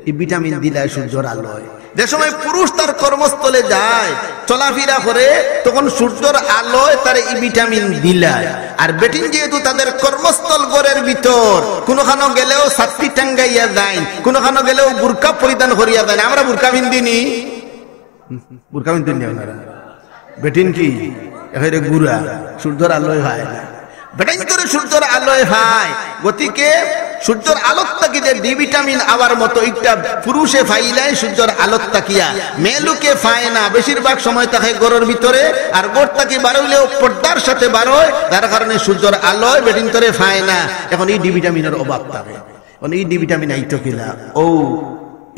এই ভিটামিন দিলায় সূর্যের আলোয়। যে সময় পুরুষ তার কর্মস্থলে যায়, চলাফেরা করে, তখন সূর্যের আলোয় তার এই ভিটামিন দিলায়। আর বেটিন যেহেতু তাদের কর্মস্থল ঘরের ভিতর, কোনোখানো গেলেও ছাত্রী টাঙ্গাইয়া যায়, কোনোখানো গেলেও বুরকা পরিধান করিয়া যায়। আমরা বুরকা বিন্দিনি, বুরকা বিন্দিনি আপনারা, বেটিন কি এখানে গুড়া সূর্যের আলোয় হয় না, বেটাইন করে সূর্যের আলোয় হয়। গতিকে সূর্যের আলোক তাকিয়ে ডি ভিটামিন আবার মতো একটা পুরুষে ফাইলাই সূর্যের আলোক তাকিয়া, মেয়ে লোকে ফায় না, বেশিরভাগ সময় থাকে ঘরের ভিতরে। আর গোড় তাকি বারোইলেও পর্দার সাথে বারোয়, যার কারণে সূর্যের আলোয় বেটিন করে ফায় না। এখন এই ডি ভিটামিনের অভাব থাকে। এখন এই ডি ভিটামিন আইতো কিলা, ও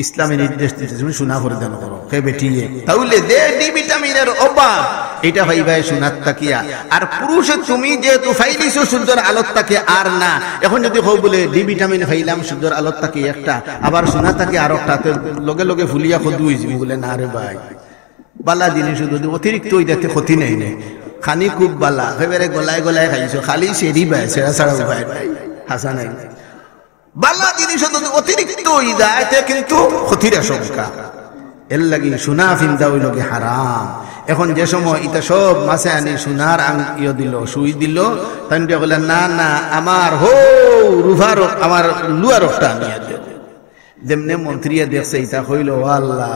ইসলামের নির্দেশ দিতে তুমি সোনা পরিধান করো কে বেটিয়ে, তাহলে যে ডি ভিটামিনের অভাব এটা ভাই সোনার তাকিয়া। আর পুরুষে তুমি যেহেতু ফাইলিছো সূর্যের আলোর তাকে আর না, এখন যদি হোক বলে ডি ভিটামিন ফাইলাম সূর্যের আলোর তাকে একটা, আবার সোনা তাকে আর একটা, লগে লগে ফুলিয়া খদু হয়েছি বলে না রে ভাই, বালা জিনিস যদি অতিরিক্ত ওই দেখতে ক্ষতি নেই নেই, খানি খুব বালা, এবারে গলায় গলায় খাইছো, খালি সেরি ভাই সেরা ছাড়া ভাই হাসা নাই। বালা জিনিস অতিরিক্ত হয়ে যায় কিন্তু ক্ষতির আশঙ্কা, এর লাগি সোনা ফিন্দা ওই লোকে হারাম। এখন যে সময় এটা সব মাসে আনি সোনার ইয়ে দিল, সুই দিল, তাই বলে না না আমার হো রুফার আমার লুয়ার রফটা আনিয়া দিল। যেমনে মন্ত্রীরা দেখছে এটা হইল, আল্লাহ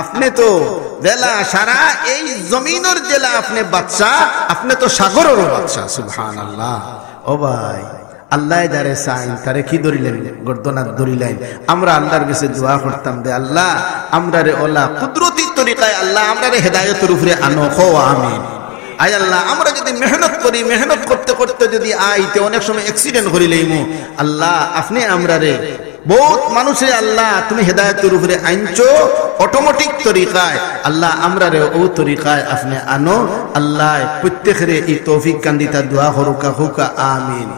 আপনি তো জেলা সারা এই জমিনের জেলা, আপনি বাদশা, আপনি তো সাগরেরও বাদশা। সুবহানাল্লাহ। ও ভাই, আল্লাহ যারে চাইন তারে কি ধরিলেন, গর্দনাথ ধরিলেন। আমরা আল্লাহর কাছে দোয়া করতাম দে আল্লাহ আমরা রে ওলা কুদরতি তরিকায় আল্লাহ আমরা রে হেদায়েতের উপরে আনো, খো আমিন। আয় আল্লাহ আমরা যদি মেহনত করি, মেহনত করতে করতে যদি আইতে অনেক সময় অ্যাক্সিডেন্ট করিলেইমু, আল্লাহ আপনি আমরা রে বহুত মানুষে আল্লাহ তুমি হেদায়েতের উপরে আনছো অটোমেটিক তরিকায়, আল্লাহ আমরা রে ও তরিকায় আপনি আনো। আল্লাহ প্রত্যেকের এই তৌফিক কান্দিতা দোয়া করুকা হুকা আমিন।